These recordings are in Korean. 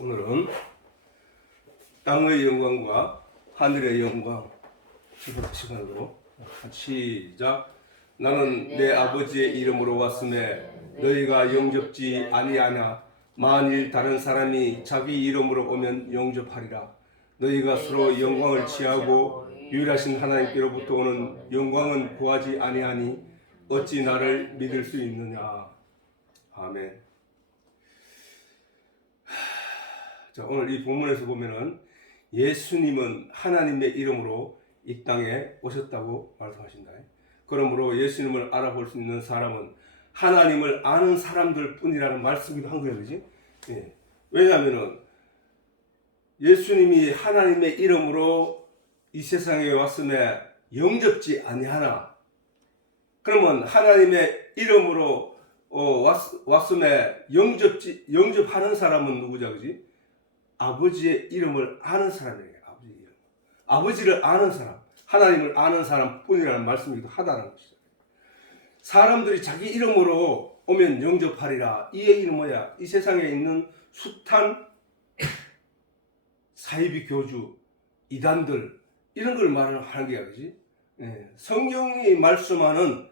오늘은 땅의 영광과 하늘의 영광 첫 시간으로 시작. 나는 내 아버지의 이름으로 왔음에 너희가 영접지 아니하냐. 만일 다른 사람이 자기 이름으로 오면 영접하리라. 너희가 서로 영광을 취하고 유일하신 하나님께로부터 오는 영광은 구하지 아니하니 어찌 나를 믿을 수 있느냐. 아멘. 자, 오늘 이 본문에서 보면은 예수님은 하나님의 이름으로 이 땅에 오셨다고 말씀하신다. 그러므로 예수님을 알아볼 수 있는 사람은 하나님을 아는 사람들 뿐이라는 말씀이기도 한 거예요, 그지? 예. 왜냐하면은 예수님이 하나님의 이름으로 이 세상에 왔음에 영접지 아니하나. 그러면 하나님의 이름으로 왔음에 영접하는 사람은 누구죠, 그지? 아버지의 이름을 아는 사람이에요. 아버지의 이름. 아버지를 아는 사람, 하나님을 아는 사람 뿐이라는 말씀이기도 하다는 것이죠. 사람들이 자기 이름으로 오면 영접하리라. 이 얘기는 뭐야? 이 세상에 있는 숱한 사이비 교주, 이단들 이런 걸 말하는 게야, 그지? 예. 성경이 말씀하는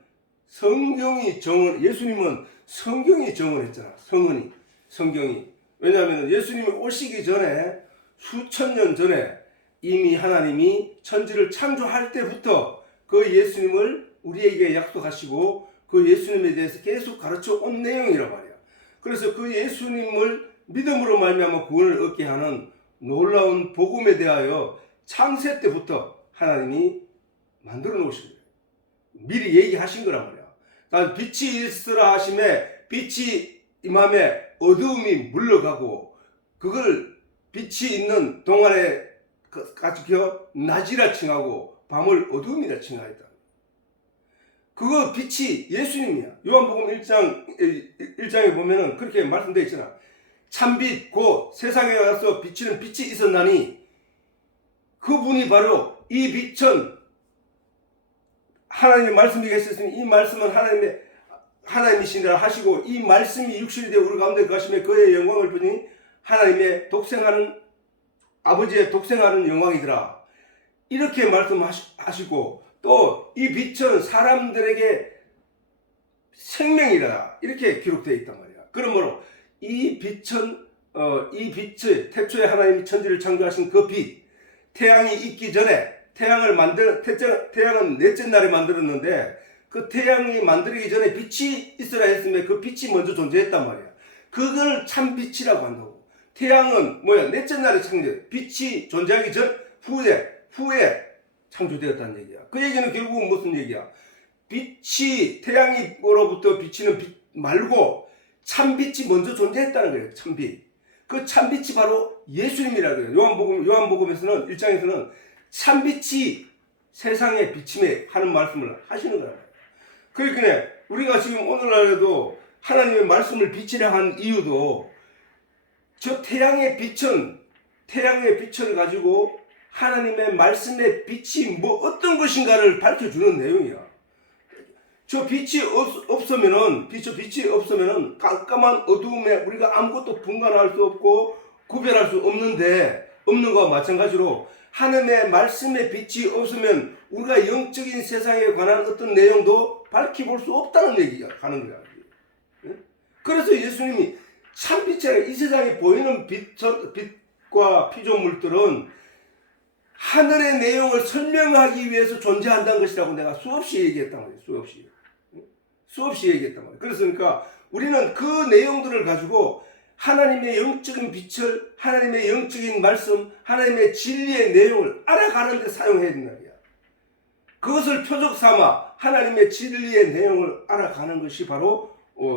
예수님은 성경이 정언했잖아. 성경이. 왜냐하면 예수님이 오시기 전에 수천 년 전에 이미 하나님이 천지를 창조할 때부터 그 예수님을 우리에게 약속하시고 그 예수님에 대해서 계속 가르쳐 온 내용이란 말이야. 그래서 그 예수님을 믿음으로 말미암아 구원을 얻게 하는 놀라운 복음에 대하여 창세 때부터 하나님이 만들어 놓으신 거예요. 미리 얘기하신 거란 말이야. 빛이 있으라 하심에 빛이 임함에 어두움이 물러가고 그걸 빛이 있는 동안에 가지고 낮이라 칭하고 밤을 어두움이라 칭하였다. 그거 빛이 예수님이야. 요한복음 1장에 보면은 그렇게 말씀되어 있잖아. 참빛 곧 세상에 와서 비치는 빛이 있었나니 그분이 바로 이 빛은 하나님의 말씀이 계셨으니 이 말씀은 하나님이시니라 하시고 이 말씀이 육신이 되어 우리 가운데 가시며 그의 영광을 보니 하나님의 아버지의 독생하는 영광이더라. 이렇게 말씀하시고 또 이 빛은 사람들에게 생명이라 이렇게 기록되어 있단 말이야. 그러므로 이 빛은 태초에 하나님이 천지를 창조하신 그 빛, 태양이 있기 전에 태양은 넷째 날에 만들었는데 그 태양이 만들기 전에 빛이 있으라 했으면 그 빛이 먼저 존재했단 말이야. 그걸 참빛이라고 한다고. 태양은 뭐야? 넷째 날에 빛이 존재하기 전 후에 창조되었다는 얘기야. 그 얘기는 결국은 무슨 얘기야? 태양으로부터 비치는 빛 말고 참빛이 먼저 존재했다는 거예요. 참빛. 그 참빛이 바로 예수님이라고 해요. 요한복음에서는 1장에서는 참빛이 세상에 비침에 하는 말씀을 하시는 거예요. 그러니까 우리가 지금 오늘날에도 하나님의 말씀을 비치려 한 이유도 저 태양의 빛을 가지고 하나님의 말씀의 빛이 어떤 것인가를 밝혀주는 내용이야. 저 빛이 없으면은 깜깜한 어두움에 우리가 아무것도 분간할 수 없고 구별할 수 없는 것과 마찬가지로 하나님의 말씀의 빛이 없으면 우리가 영적인 세상에 관한 어떤 내용도 밝혀볼 수 없다는 얘기가 하는 거야. 그래서 예수님이 참빛이라 이 세상에 보이는 빛과 피조물들은 하늘의 내용을 설명하기 위해서 존재한다는 것이라고 내가 수없이 얘기했단 말이에요. 수없이 얘기했단 말이에요. 그러니까 우리는 그 내용들을 가지고 하나님의 영적인 빛을, 하나님의 영적인 말씀, 하나님의 진리의 내용을 알아가는 데 사용해야 된다. 그것을 표적 삼아 하나님의 진리의 내용을 알아가는 것이 바로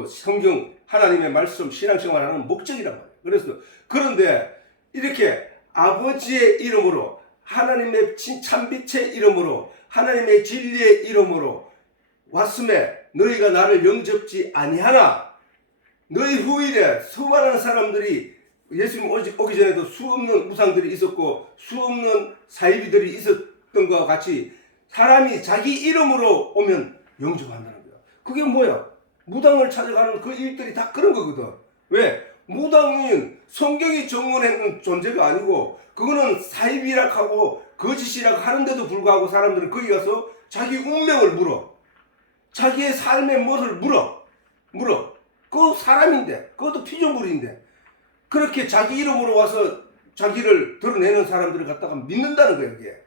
성경, 하나님의 말씀, 신앙생활하는 목적이란 말이에요. 그런데 이렇게 아버지의 이름으로, 하나님의 참빛의 이름으로, 하나님의 진리의 이름으로 왔음에 너희가 나를 영접지 아니하나. 너희 후일에 수많은 사람들이 예수님 오기 전에도 수없는 우상들이 있었고 수없는 사이비들이 있었던 것과 같이 사람이 자기 이름으로 오면 영접한다는 거야. 그게 뭐야? 무당을 찾아가는 그 일들이 다 그런 거거든. 왜? 무당인 성경이 정언했는 존재가 아니고 그거는 사이비락하고 거짓이라고 하는데도 불구하고 사람들은 거기 가서 자기 운명을 물어. 자기의 삶의 무엇을 물어. 그 사람인데, 그것도 피조물인데 그렇게 자기 이름으로 와서 자기를 드러내는 사람들을 갖다가 믿는다는 거예요. 그게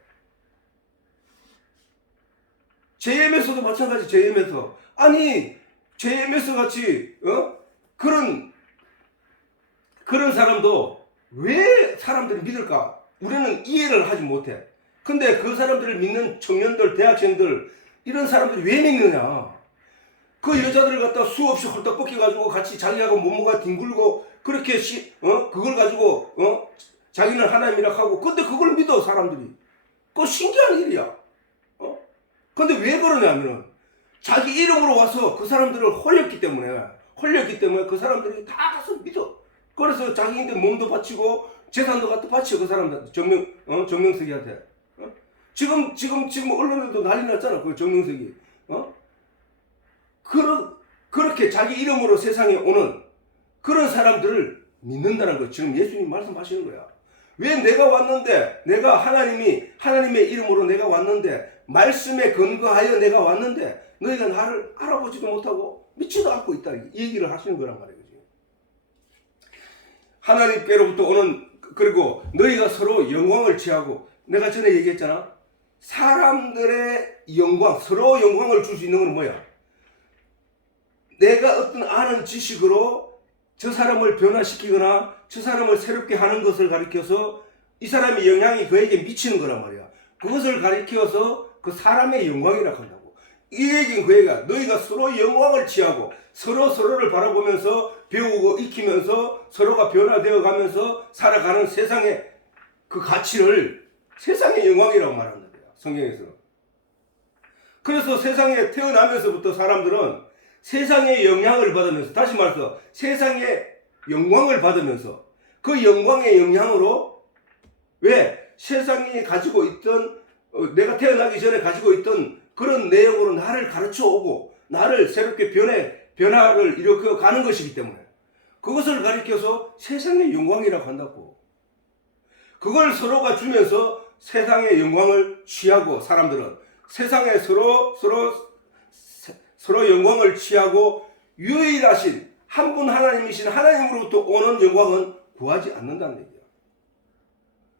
JMS도 마찬가지. JMS 아니 JMS 같이 그런 사람도 왜 사람들이 믿을까? 우리는 이해를 하지 못해. 근데 그 사람들을 믿는 청년들, 대학생들 이런 사람들이 왜 믿느냐? 그 여자들을 갖다 수없이 홀딱 벗겨가지고 같이 자기하고 몸무가 뒹굴고 그렇게 그걸 가지고 자기는 하나님이라 하고 근데 그걸 믿어 사람들이. 그거 신기한 일이야. 근데 왜 그러냐면은 자기 이름으로 와서 그 사람들을 홀렸기 때문에 그 사람들이 다 가서 믿어. 그래서 자기인데 몸도 바치고 재산도 갖다 바쳐 그 사람들 정명석이한테. 지금 언론에도 난리 났잖아. 그 정명석이. 그렇게 자기 이름으로 세상에 오는 그런 사람들을 믿는다는 거. 지금 예수님 말씀하시는 거야. 왜 내가 왔는데, 내가 하나님의 이름으로 내가 왔는데, 말씀에 근거하여 내가 왔는데, 너희가 나를 알아보지도 못하고 믿지도 않고 있다. 이 얘기를 하시는 거란 말이에요. 하나님께로부터 오는, 그리고 너희가 서로 영광을 취하고, 내가 전에 얘기했잖아. 사람들의 영광, 서로 영광을 줄 수 있는 건 뭐야? 내가 어떤 아는 지식으로 저 사람을 변화시키거나 저 사람을 새롭게 하는 것을 가리켜서 이 사람의 영향이 그에게 미치는 거란 말이야. 그것을 가리켜서 그 사람의 영광이라고 한다고. 이 얘기는 그 얘기가 너희가 서로 영광을 취하고 서로를 바라보면서 배우고 익히면서 서로가 변화되어 가면서 살아가는 세상의 그 가치를 세상의 영광이라고 말한다. 성경에서. 그래서 세상에 태어나면서부터 사람들은 세상의 영향을 받으면서, 다시 말해서 세상의 영광을 받으면서 그 영광의 영향으로 왜 세상이 가지고 있던 내가 태어나기 전에 가지고 있던 그런 내용으로 나를 가르쳐 오고 나를 새롭게 변화를 일으켜 가는 것이기 때문에 그것을 가리켜서 세상의 영광이라고 한다고. 그걸 서로가 주면서 세상의 영광을 취하고 사람들은 세상에 서로 영광을 취하고 유일하신 한 분 하나님이신 하나님으로부터 오는 영광은 구하지 않는다는 얘기야.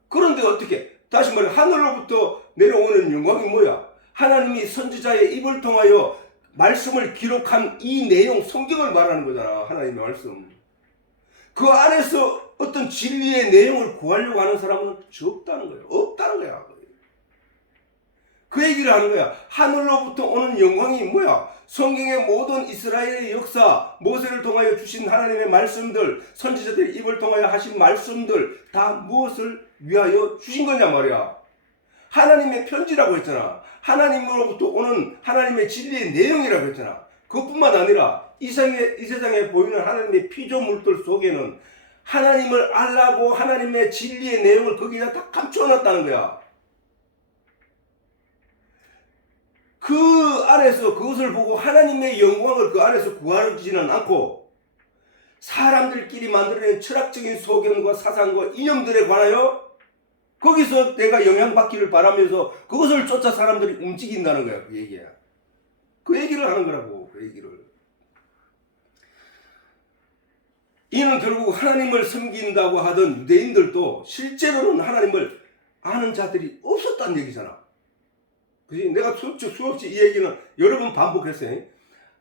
그런데 어떻게? 다시 말해 하늘로부터 내려오는 영광이 뭐야? 하나님이 선지자의 입을 통하여 말씀을 기록한 이 내용 성경을 말하는 거잖아. 하나님의 말씀. 그 안에서 어떤 진리의 내용을 구하려고 하는 사람은 없다는 거예요. 없다는 거야. 그 얘기를 하는 거야. 하늘로부터 오는 영광이 뭐야? 성경의 모든 이스라엘의 역사, 모세를 통하여 주신 하나님의 말씀들, 선지자들의 입을 통하여 하신 말씀들 다 무엇을 위하여 주신 거냐 말이야. 하나님의 편지라고 했잖아. 하나님으로부터 오는 하나님의 진리의 내용이라고 했잖아. 그것뿐만 아니라 이 세상에 보이는 하나님의 피조물들 속에는 하나님을 알라고 하나님의 진리의 내용을 거기다 다 감춰놨다는 거야. 그 안에서 그것을 보고 하나님의 영광을 그 안에서 구하지는 않고 사람들끼리 만들어낸 철학적인 소견과 사상과 이념들에 관하여 거기서 내가 영향받기를 바라면서 그것을 쫓아 사람들이 움직인다는 거야. 그 얘기야. 그 얘기를 하는 거라고. 그 얘기를. 이는 결국 하나님을 섬긴다고 하던 유대인들도 실제로는 하나님을 아는 자들이 없었다는 얘기잖아. 그지? 내가 수없이 이 얘기는 여러 번 반복했어요.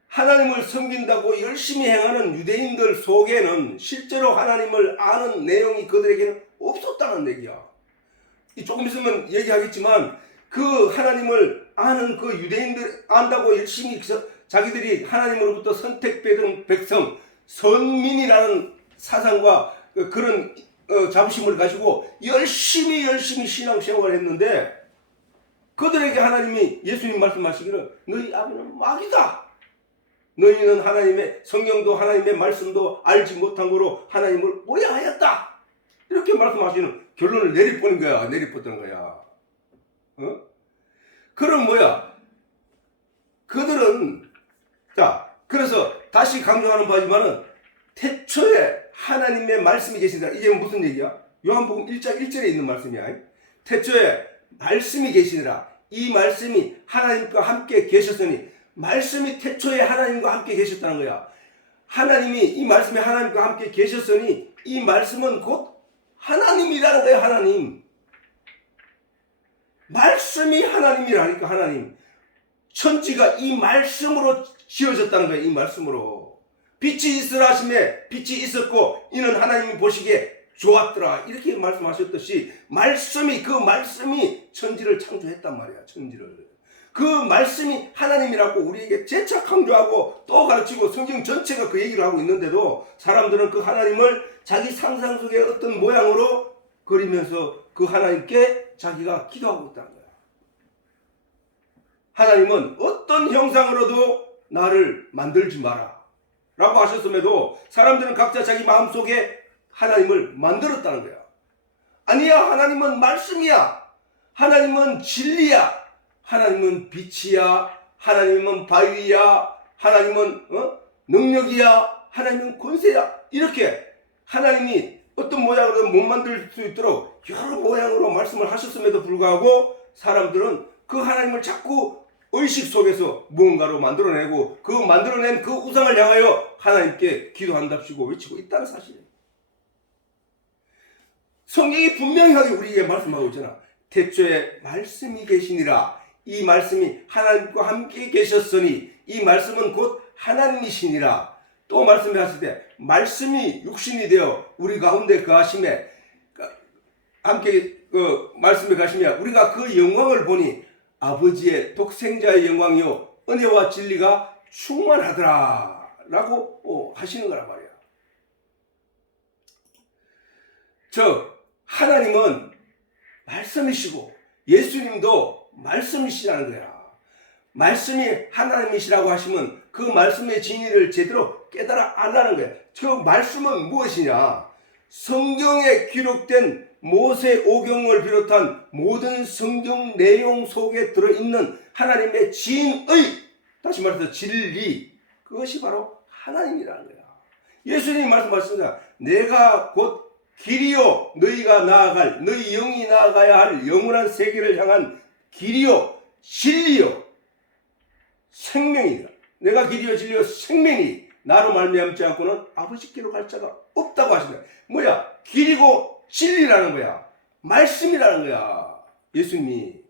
하나님을 섬긴다고 열심히 행하는 유대인들 속에는 실제로 하나님을 아는 내용이 그들에게는 없었다는 얘기야. 조금 있으면 얘기하겠지만 그 하나님을 아는 그 유대인들 안다고 열심히 자기들이 하나님으로부터 선택받은 백성, 선민이라는 사상과 그런 자부심을 가지고 열심히 신앙생활을 했는데 그들에게 하나님이 예수님 말씀하시기를 너희 아버지는 마귀다. 너희는 하나님의 성경도 하나님의 말씀도 알지 못한 거로 하나님을 오해하였다. 이렇게 말씀하시는 결론을 내리보는 거야. 내리뻗는 거야. 그럼 뭐야? 그들은 그래서 다시 강조하는 바지만은 태초에 하나님의 말씀이 계신다. 이게 무슨 얘기야? 요한복음 1장 1절에 있는 말씀이야. 태초에 말씀이 계시니라. 이 말씀이 하나님과 함께 계셨으니, 말씀이 태초에 하나님과 함께 계셨다는 거야. 하나님이, 이 말씀이 하나님과 함께 계셨으니 이 말씀은 곧 하나님이라는 거야. 하나님. 말씀이 하나님이라니까. 하나님. 천지가 이 말씀으로 지어졌다는 거야. 이 말씀으로. 빛이 있으라 하심에 빛이 있었고 이는 하나님이 보시기에 좋았더라. 이렇게 말씀하셨듯이 그 말씀이 천지를 창조했단 말이야. 천지를. 그 말씀이 하나님이라고 우리에게 재차 강조하고 또 가르치고 성경 전체가 그 얘기를 하고 있는데도 사람들은 그 하나님을 자기 상상 속의 어떤 모양으로 그리면서 그 하나님께 자기가 기도하고 있다는 거야. 하나님은 어떤 형상으로도 나를 만들지 마라 라고 하셨음에도 사람들은 각자 자기 마음속에 하나님을 만들었다는 거야. 아니야, 하나님은 말씀이야. 하나님은 진리야. 하나님은 빛이야. 하나님은 바위야. 하나님은 능력이야. 하나님은 권세야. 이렇게 하나님이 어떤 모양으로 못 만들 수 있도록 여러 모양으로 말씀을 하셨음에도 불구하고 사람들은 그 하나님을 자꾸 의식 속에서 무언가로 만들어내고 그 만들어낸 그 우상을 향하여 하나님께 기도한답시고 외치고 있다는 사실이에요. 성경이 분명하게 우리에게 말씀하고 있잖아. 태초에 말씀이 계시니라. 이 말씀이 하나님과 함께 계셨으니 이 말씀은 곧 하나님이시니라. 또 말씀하실 때 말씀이 육신이 되어 우리 가운데 거하심에 함께 말씀에 가시며 우리가 그 영광을 보니 아버지의 독생자의 영광이요 은혜와 진리가 충만하더라 라고 하시는 거란 말이야. 하나님은 말씀이시고 예수님도 말씀이시라는 거야. 말씀이 하나님이시라고 하시면 그 말씀의 진리를 제대로 깨달아 알라는 거야. 그 말씀은 무엇이냐? 성경에 기록된 모세 오경을 비롯한 모든 성경 내용 속에 들어있는 하나님의 진의, 다시 말해서 진리, 그것이 바로 하나님이라는 거야. 예수님이 말씀하셨습니다. 내가 곧 길이요 너희가 나아갈 너희 영이 나아가야 할 영원한 세계를 향한 길이요 진리요 생명이다. 내가 길이요 진리요 생명이 나로 말미암지 않고는 아버지께로 갈 자가 없다고 하신다. 뭐야? 길이고 진리라는 거야. 말씀이라는 거야. 예수님이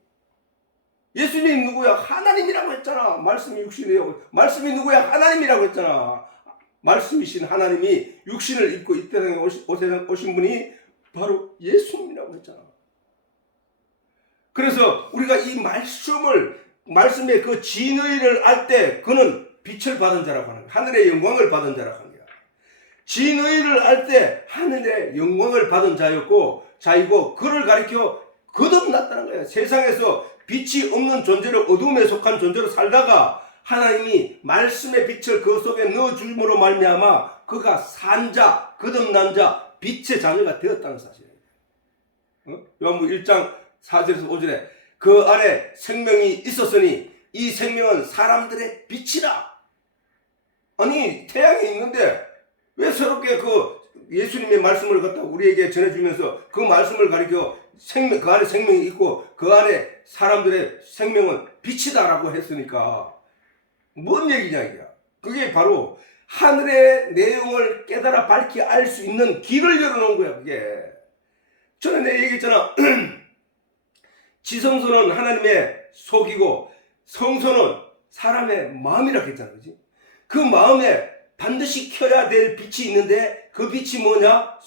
누구야? 하나님이라고 했잖아. 말씀이 육신이에요. 말씀이 누구야? 하나님이라고 했잖아. 말씀이신 하나님이 육신을 입고 이 세상에 오신 분이 바로 예수님이라고 했잖아. 그래서 우리가 이 말씀의 그 진의를 알 때 그는 빛을 받은 자라고 하는 거야. 하늘의 영광을 받은 자라고 하는 거야. 진의를 알 때 하늘의 영광을 받은 자이고 그를 가리켜 거듭났다는 거야. 세상에서 빛이 없는 존재로 어둠에 속한 존재로 살다가 하나님이 말씀의 빛을 그 속에 넣어줌으로 말미암아 그가 산 자, 거듭난 자, 빛의 자녀가 되었다는 사실이에요. 요한복음 1장 4절에서 5절에 그 안에 생명이 있었으니 이 생명은 사람들의 빛이라. 아니 태양이 있는데 왜 새롭게 그 예수님의 말씀을 갖다 우리에게 전해주면서 그 말씀을 가리켜 그 안에 생명이 있고 그 안에 사람들의 생명은 빛이다라고 했으니까 뭔 얘기냐 이게. 그게 바로 하늘의 내용을 깨달아 밝히 알 수 있는 길을 열어놓은 거야. 그게 전에 내가 얘기했잖아. 지성소는 하나님의 속이고 성소는 사람의 마음이라고 했잖아. 그지? 그 마음에 반드시 켜야 될 빛이 있는데 그 빛이 뭐냐?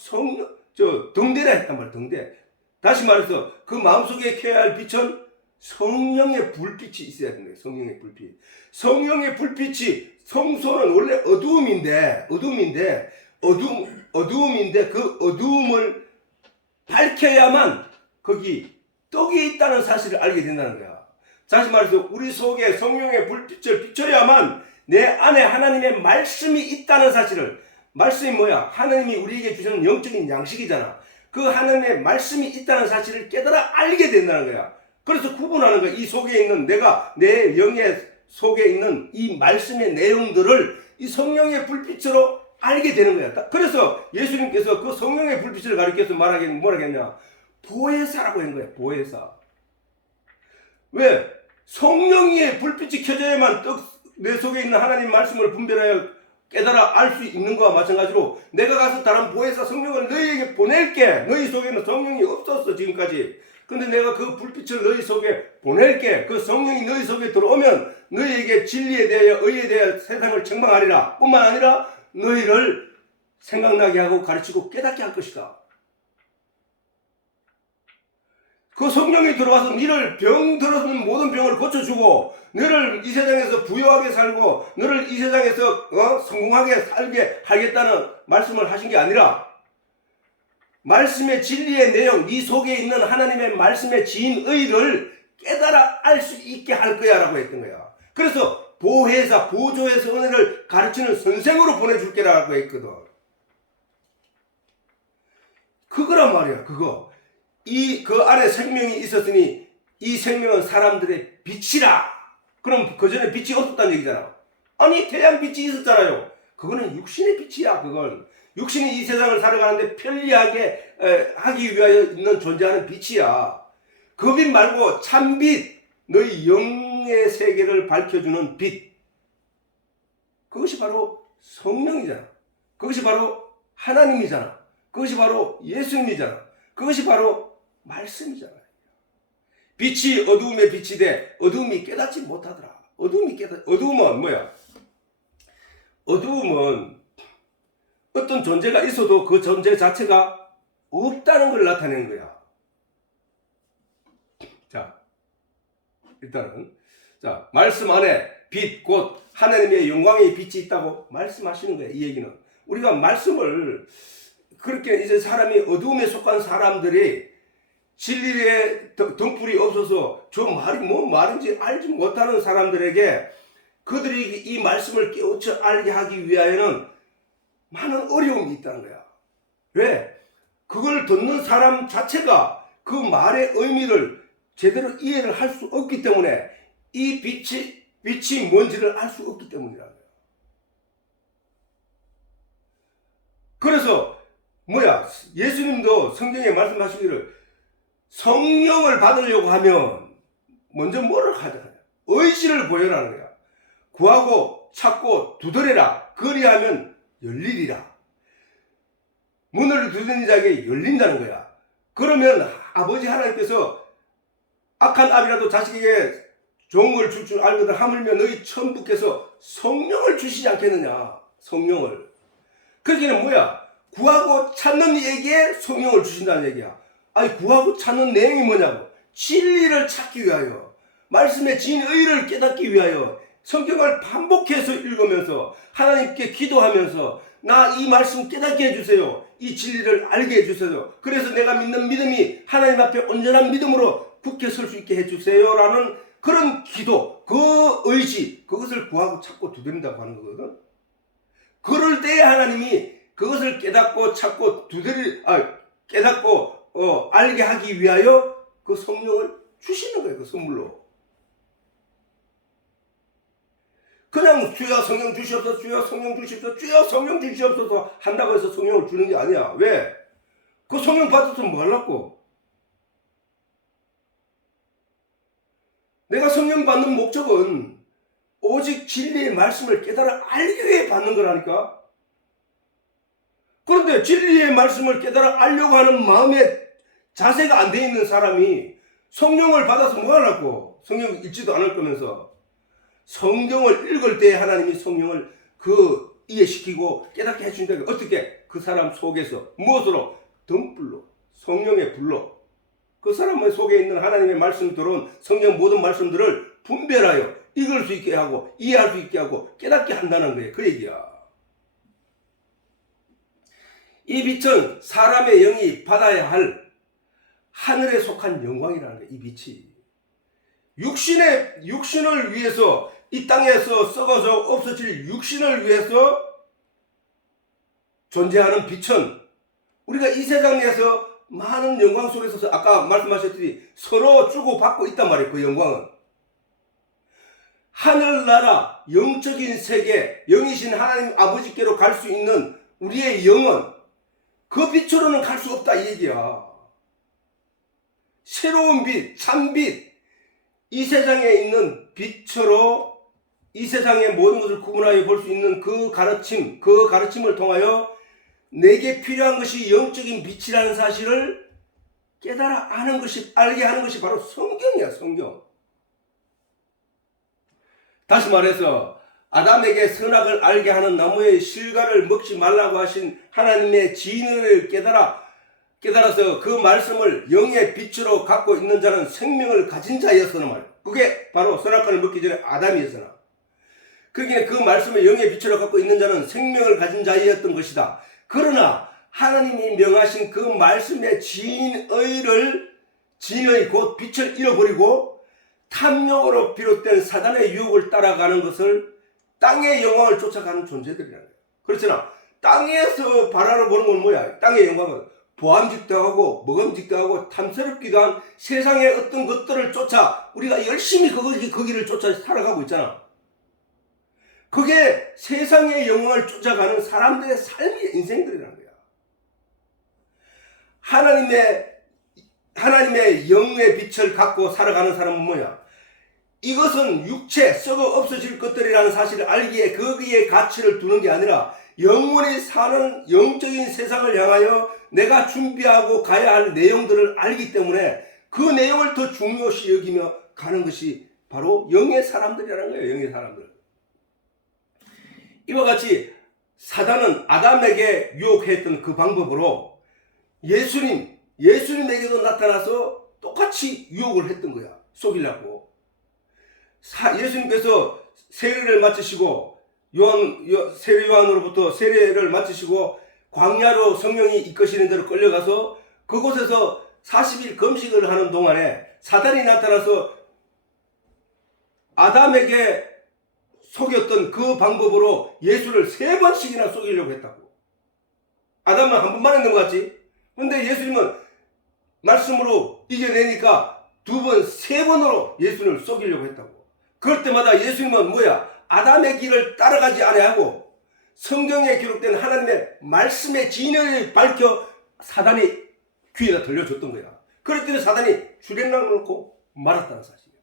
등대라 했단 말이야. 등대. 다시 말해서 그 마음속에 켜야 할 빛은 성령의 불빛이 있어야 되는 거예요. 성령의 불빛. 성령의 불빛이 성소는 원래 어두움인데 그 어두움을 밝혀야만 거기 떡이 있다는 사실을 알게 된다는 거야. 다시 말해서 우리 속에 성령의 불빛을 비춰야만 내 안에 하나님의 말씀이 있다는 사실을. 말씀이 뭐야? 하나님이 우리에게 주시는 영적인 양식이잖아. 그 하나님의 말씀이 있다는 사실을 깨달아 알게 된다는 거야. 그래서 구분하는 거야. 이 속에 있는 내 영의 속에 있는 이 말씀의 내용들을 이 성령의 불빛으로 알게 되는 거야. 그래서 예수님께서 그 성령의 불빛을 가리켜서 뭐라겠냐? 보혜사라고 한 거야. 보혜사. 왜? 성령의 불빛이 켜져야만 내 속에 있는 하나님 말씀을 분별하여 깨달아 알 수 있는 거와 마찬가지로 내가 가서 다른 보혜사 성령을 너희에게 보낼게. 너희 속에는 성령이 없었어 지금까지. 근데 내가 그 불빛을 너희 속에 보낼게. 그 성령이 너희 속에 들어오면 너희에게 진리에 대하여 의에 대하여 세상을 책망하리라. 뿐만 아니라 너희를 생각나게 하고 가르치고 깨닫게 할 것이다. 그 성령이 들어와서 너를 병 들었는 모든 병을 고쳐주고 너를 이 세상에서 부유하게 살고 너를 이 세상에서 성공하게 살게 하겠다는 말씀을 하신 게 아니라 말씀의 진리의 내용, 네 속에 있는 하나님의 말씀의 진의를 깨달아 알 수 있게 할 거야 라고 했던 거야. 그래서 보혜사, 보조해서 은혜를 가르치는 선생으로 보내줄 게라고 했거든. 그거란 말이야. 그거. 그 안에 생명이 있었으니 이 생명은 사람들의 빛이라. 그럼 그 전에 빛이 없었다는 얘기잖아. 아니 태양 빛이 있었잖아요. 그거는 육신의 빛이야. 그건 육신이 이 세상을 살아가는데 편리하게 하기 위하여 있는 존재하는 빛이야. 그 빛 말고 참빛, 너희 영의 세계를 밝혀주는 빛. 그것이 바로 성령이잖아. 그것이 바로 하나님이잖아. 그것이 바로 예수님이잖아. 그것이 바로 말씀이잖아요. 빛이 어두움에 빛이 돼 어두움이 깨닫지 못하더라. 어두움은 뭐야? 어두움은 어떤 존재가 있어도 그 존재 자체가 없다는 걸 나타내는 거야. 자, 일단은 말씀 안에 빛 곧 하나님의 영광의 빛이 있다고 말씀하시는 거야. 이 얘기는 우리가 말씀을 그렇게 이제 사람이 어두움에 속한 사람들이 진리에 등불이 없어서 저 말이 뭔 말인지 알지 못하는 사람들에게 그들이 이 말씀을 깨우쳐 알게 하기 위하여는 많은 어려움이 있다는 거야. 왜? 그걸 듣는 사람 자체가 그 말의 의미를 제대로 이해를 할 수 없기 때문에 이 빛이 뭔지를 알 수 없기 때문이라는 거야. 그래서 예수님도 성경에 말씀하시기를 성령을 받으려고 하면 먼저 뭐를 하잖아요. 의지를 보여라는 거야. 구하고 찾고 두드려라. 그리하면 열리리라. 문을 두드리는 자에게 열린다는 거야. 그러면 아버지 하나님께서 악한 아비라도 자식에게 좋은 걸 줄 줄 알거든 하물며 너희 천부께서 성령을 주시지 않겠느냐. 성령을. 그러기는 구하고 찾는 이에게 성령을 주신다는 얘기야. 아니 구하고 찾는 내용이 뭐냐고. 진리를 찾기 위하여 말씀의 진의를 깨닫기 위하여 성경을 반복해서 읽으면서 하나님께 기도하면서 나 이 말씀 깨닫게 해주세요. 이 진리를 알게 해주세요. 그래서 내가 믿는 믿음이 하나님 앞에 온전한 믿음으로 굳게 설 수 있게 해주세요 라는 그런 기도, 그 의지, 그것을 구하고 찾고 두드린다고 하는 거거든. 그럴 때에 하나님이 그것을 깨닫고 찾고 깨닫고 알게 하기 위하여 그 성령을 주시는 거예요. 그 선물로. 그냥 주여 성령 주시옵소서, 주여 성령 주시옵소서, 주여 성령 주시옵소서 한다고 해서 성령을 주는 게 아니야. 왜? 그 성령 받았으면 뭐 하려고? 내가 성령 받는 목적은 오직 진리의 말씀을 깨달아 알기 위해 받는 거라니까. 그런데 진리의 말씀을 깨달아 알려고 하는 마음의 자세가 안 돼 있는 사람이 성령을 받아서 뭐 하려고? 성령 읽지도 않을 거면서. 성경을 읽을 때 하나님이 성령을 이해시키고 깨닫게 해준다. 어떻게? 그 사람 속에서 무엇으로? 등불로, 성령의 불로 그 사람 속에 있는 하나님의 말씀 들어온 성경 모든 말씀들을 분별하여 읽을 수 있게 하고 이해할 수 있게 하고 깨닫게 한다는 거예요. 그 얘기야. 이 빛은 사람의 영이 받아야 할 하늘에 속한 영광이라는 거예요. 이 빛이 육신을 위해서 이 땅에서 썩어서 없어질 육신을 위해서 존재하는 빛은 우리가 이 세상에서 많은 영광 속에서 아까 말씀하셨듯이 서로 주고받고 있단 말이에요. 그 영광은 하늘나라 영적인 세계 영이신 하나님 아버지께로 갈 수 있는 우리의 영은 그 빛으로는 갈 수 없다 이 얘기야. 새로운 빛, 참빛, 이 세상에 있는 빛으로 이 세상의 모든 것을 구분하여 볼 수 있는 그 가르침을 통하여 내게 필요한 것이 영적인 빛이라는 사실을 깨달아 아는 것이, 알게 하는 것이 바로 성경이야, 성경. 다시 말해서 아담에게 선악을 알게 하는 나무의 실과를 먹지 말라고 하신 하나님의 진리를 깨달아서 그 말씀을 영의 빛으로 갖고 있는 자는 생명을 가진 자였으나 말이야. 그게 바로 선악과를 먹기 전에 아담이었으나. 그러기에 그 말씀을 영의 빛으로 갖고 있는 자는 생명을 가진 자였던 것이다. 그러나 하나님이 명하신 그 말씀의 진의 곧 빛을 잃어버리고 탐욕으로 비롯된 사단의 유혹을 따라가는 것을 땅의 영광을 쫓아가는 존재들이라는 거예요. 그렇잖아. 땅에서 바라보는 건 뭐야? 땅의 영광은 보암직도 하고 먹음직도 하고 탐스럽기도 한 세상의 어떤 것들을 쫓아 우리가 열심히 거기를 쫓아 살아가고 있잖아. 그게 세상의 영광을 쫓아가는 사람들의 삶의 인생들이라는 거야. 하나님의 영의 빛을 갖고 살아가는 사람은 뭐야? 이것은 육체, 썩어 없어질 것들이라는 사실을 알기에 거기에 가치를 두는 게 아니라 영원히 사는 영적인 세상을 향하여 내가 준비하고 가야 할 내용들을 알기 때문에 그 내용을 더 중요시 여기며 가는 것이 바로 영의 사람들이라는 거예요. 영의 사람들. 이와 같이 사단은 아담에게 유혹했던 그 방법으로 예수님에게도 나타나서 똑같이 유혹을 했던 거야. 속이려고. 예수님께서 세례를 마치시고 세례 요한으로부터 세례를 마치시고 광야로 성령이 이끄시는 대로 끌려가서 그곳에서 40일 금식을 하는 동안에 사단이 나타나서 아담에게 속였던 그 방법으로 예수를 3번씩이나 속이려고 했다고. 아담은 한 번만에 넘어갔지. 근데 예수님은 말씀으로 이겨내니까 2번, 3번으로 예수를 속이려고 했다고. 그럴 때마다 예수님은 뭐야? 아담의 길을 따라가지 아니하고 성경에 기록된 하나님의 말씀의 진리를 밝혀 사단이 귀에다 들려줬던 거야. 그랬더니 사단이 주랭랑을 놓고 말았다는 사실이야.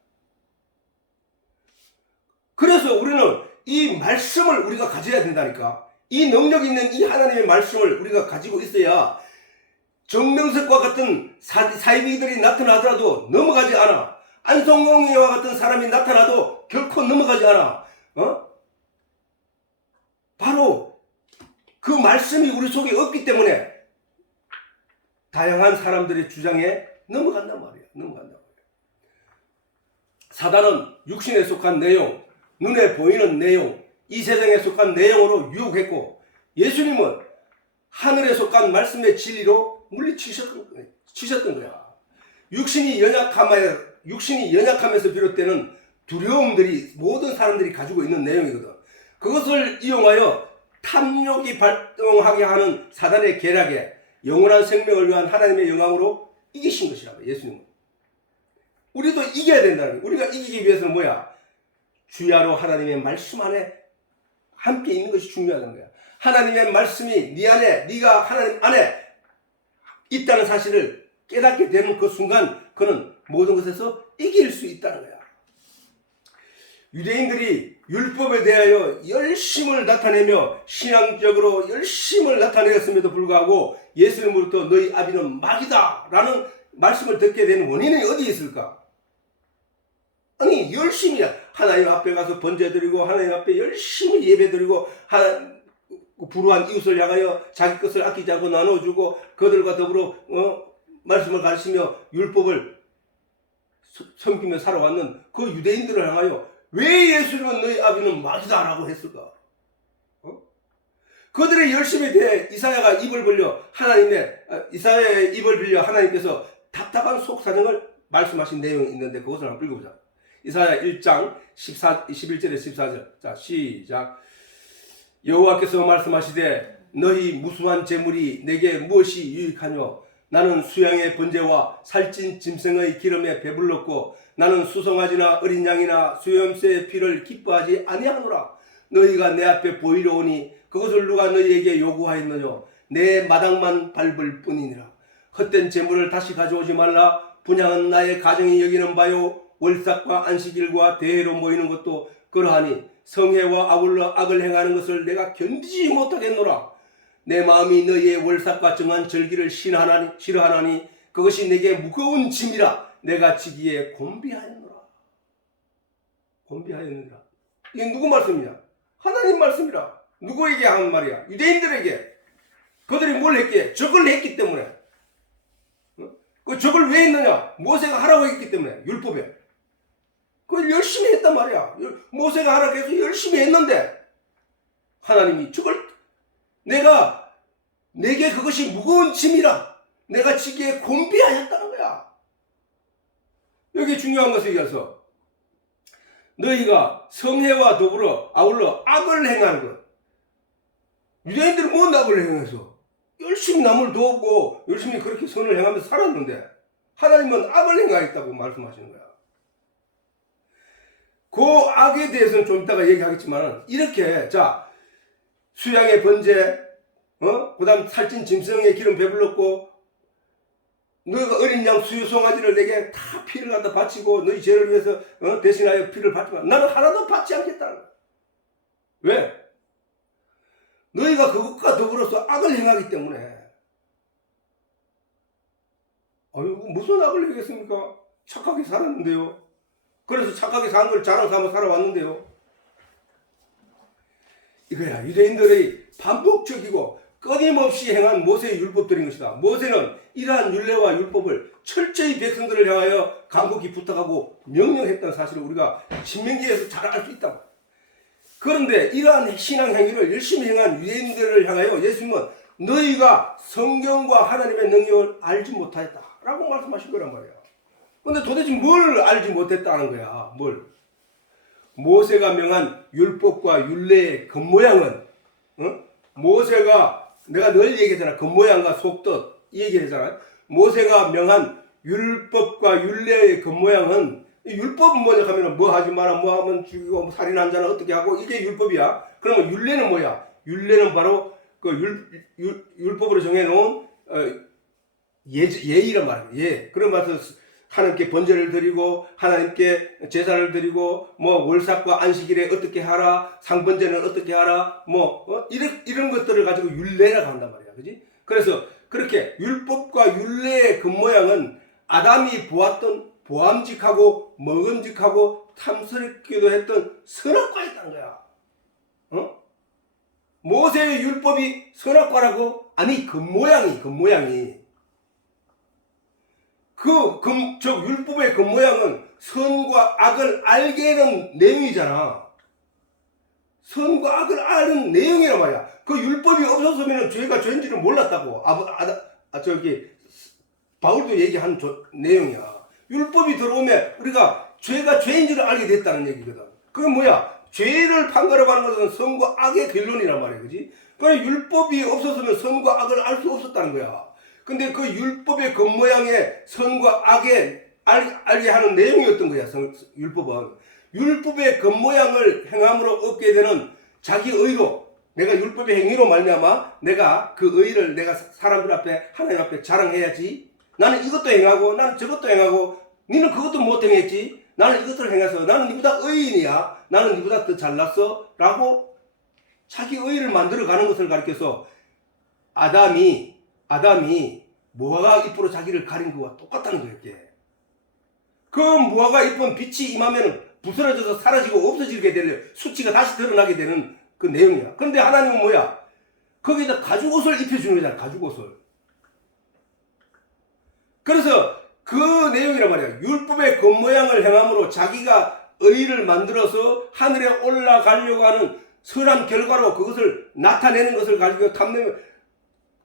그래서 우리는 이 말씀을 우리가 가져야 된다니까. 이 능력 있는 이 하나님의 말씀을 우리가 가지고 있어야 정명석과 같은 사이비들이 나타나더라도 넘어가지 않아. 안성공이와 같은 사람이 나타나도 결코 넘어가지 않아. 바로 그 말씀이 우리 속에 없기 때문에 다양한 사람들의 주장에 넘어간단 말이야. 사단은 육신에 속한 내용, 눈에 보이는 내용, 이 세상에 속한 내용으로 유혹했고 예수님은 하늘에 속한 말씀의 진리로 물리치셨던 거야. 육신이 연약함에서 비롯되는 두려움들이 모든 사람들이 가지고 있는 내용이거든. 그것을 이용하여 탐욕이 발동하게 하는 사단의 계략에 영원한 생명을 위한 하나님의 영광으로 이기신 것이라고. 예수님은. 우리도 이겨야 된다는 거야. 우리가 이기기 위해서는 뭐야? 주야로 하나님의 말씀 안에 함께 있는 것이 중요하다는 거야. 하나님의 말씀이 네 안에, 네가 하나님 안에 있다는 사실을 깨닫게 되는 그 순간 그는 모든 것에서 이길 수 있다는 거야. 유대인들이 율법에 대하여 열심을 나타내며 신앙적으로 열심을 나타내었음에도 불구하고 예수님으로부터 너희 아비는 마귀다 라는 말씀을 듣게 되는 원인이 어디에 있을까? 아니 열심히 하나님 앞에 가서 번제드리고 하나님 앞에 열심히 예배드리고 불우한 이웃을 향하여 자기 것을 아끼지 않고 나눠주고 그들과 더불어 말씀을 가르치며 율법을 섬기며 살아왔는 그 유대인들을 향하여 왜 예수님은 너희 아비는 마귀다 라고 했을까? 그들의 열심에 대해 이사야의 입을 빌려 하나님께서 답답한 속사정을 말씀하신 내용이 있는데 그것을 한번 읽어보자. 이사야 1장 11절에 14절. 자, 시작. 여호와께서 말씀하시되 너희 무수한 재물이 내게 무엇이 유익하뇨? 나는 수양의 번제와 살찐 짐승의 기름에 배불렀고 나는 수송아지나 어린 양이나 수염새의 피를 기뻐하지 아니하노라. 너희가 내 앞에 보이려 오니 그것을 누가 너희에게 요구하였느냐. 내 마당만 밟을 뿐이니라. 헛된 재물을 다시 가져오지 말라. 분향은 나의 가정이 여기는 바요. 월삭과 안식일과 대회로 모이는 것도 그러하니 성회와 아울러 악을 행하는 것을 내가 견디지 못하겠노라. 내 마음이 너희의 월삭과 정한 절기를 싫어하나니 그것이 내게 무거운 짐이라. 내가 지기에 곤비하였노라. 곤비하였느니라. 이게 누구 말씀이냐? 하나님 말씀이라. 누구에게 하는 말이야? 유대인들에게. 그들이 뭘 했기에? 적을 했기 때문에. 그 적을 왜 했느냐? 모세가 하라고 했기 때문에. 율법에. 그걸 열심히 했단 말이야. 모세가 하라고 해서 열심히 했는데 하나님이 적을 내게 그것이 무거운 짐이라. 내가 지기에 곤비하였다는 거야. 여기 중요한 것을 얘기해서 너희가 성회와 더불어 아울러 악을 행하는 것. 유대인들은 뭔 악을 행해서 열심히 남을 도우고 열심히 그렇게 선을 행하면서 살았는데 하나님은 악을 행하였다고 말씀하시는 거야. 그 악에 대해서는 좀 이따가 얘기하겠지만 이렇게 자 수양의 번제 그 다음 살찐 짐승의 기름 배불렀고 너희가 어린 양 수송아지를 내게 다 피를 갖다 바치고 너희 죄를 위해서 대신하여 피를 바치면 나는 하나도 받지 않겠다는 거야. 왜? 너희가 그것과 더불어서 악을 행하기 때문에. 아유 무슨 악을 행했습니까? 착하게 살았는데요. 그래서 착하게 사는 걸 자랑 삼아 살아왔는데요. 이거야 유대인들의 반복적이고 끊임없이 행한 모세의 율법들인 것이다. 모세는 이러한 율례와 율법을 철저히 백성들을 향하여 간곡히 부탁하고 명령했다는 사실을 우리가 신명기에서 잘 알 수 있다. 그런데 이러한 신앙 행위를 열심히 행한 유대인들을 향하여 예수님은 너희가 성경과 하나님의 능력을 알지 못하였다라고 말씀하신 거란 말이야. 근데 도대체 뭘 알지 못했다는 거야? 뭘? 모세가 명한 율법과 율례의 겉모양은 모세가 내가 늘 얘기했잖아. 겉모양과 속뜻 이 얘기를 했잖아. 모세가 명한 율법과 율례의 겉모양은 율법은 뭐냐 하면 뭐 하지 마라, 뭐 하면 죽이고, 뭐 살인한 자는 어떻게 하고 이게 율법이야. 그러면 율례는 뭐야? 율례는 바로 그 율법으로 정해놓은 예의란 말이야. 예. 그런 말에서 하나님께 번제를 드리고 하나님께 제사를 드리고 뭐 월삭과 안식일에 어떻게 하라, 상번제는 어떻게 하라, 뭐 이런 것들을 가지고 율례라고 한단 말이야. 그지? 그래서 그렇게 율법과 율례의 겉모양은 아담이 보았던 보암직하고 먹음직하고 탐스럽기도 했던 선악과였다는 거야. 모세의 율법이 선악과라고? 아니 겉모양이 저 율법의 겉모양은 선과 악을 알게 하는 내용이잖아. 선과 악을 아는 내용이란 말이야. 그 율법이 없었으면 죄가 죄인지를 몰랐다고. 바울도 얘기한 내용이야. 율법이 들어오면 우리가 죄가 죄인지를 알게 됐다는 얘기거든. 그게 뭐야? 죄를 판가름하는 것은 선과 악의 결론이란 말이야. 그지? 그러니까 율법이 없었으면 선과 악을 알 수 없었다는 거야. 근데 그 율법의 겉모양의 선과 악에 알게 하는 내용이 어떤 거야, 율법은. 율법의 겉모양을 행함으로 얻게 되는 자기 의로, 내가 율법의 행위로 말미암아 내가 그 의를 내가 사람들 앞에, 하나님 앞에 자랑해야지. 나는 이것도 행하고, 나는 저것도 행하고, 너는 그것도 못 행했지. 나는 이것을 행해서 나는 니보다 의인이야. 나는 니보다 더 잘났어. 라고 자기 의를 만들어가는 것을 가리켜서 아담이 무화과 잎으로 자기를 가린 것과 똑같다는 거예요. 이게. 그 무화과 잎은 빛이 임하면 부스러져서 사라지고 없어지게 되는 수치가 다시 드러나게 되는 그 내용이야. 그런데 하나님은 뭐야? 거기다 가죽옷을 입혀주는 거잖아. 가죽옷을. 그래서 그 내용이란 말이야. 율법의 겉모양을 행함으로 자기가 의를 만들어서 하늘에 올라가려고 하는 선한 결과로 그것을 나타내는 것을 가지고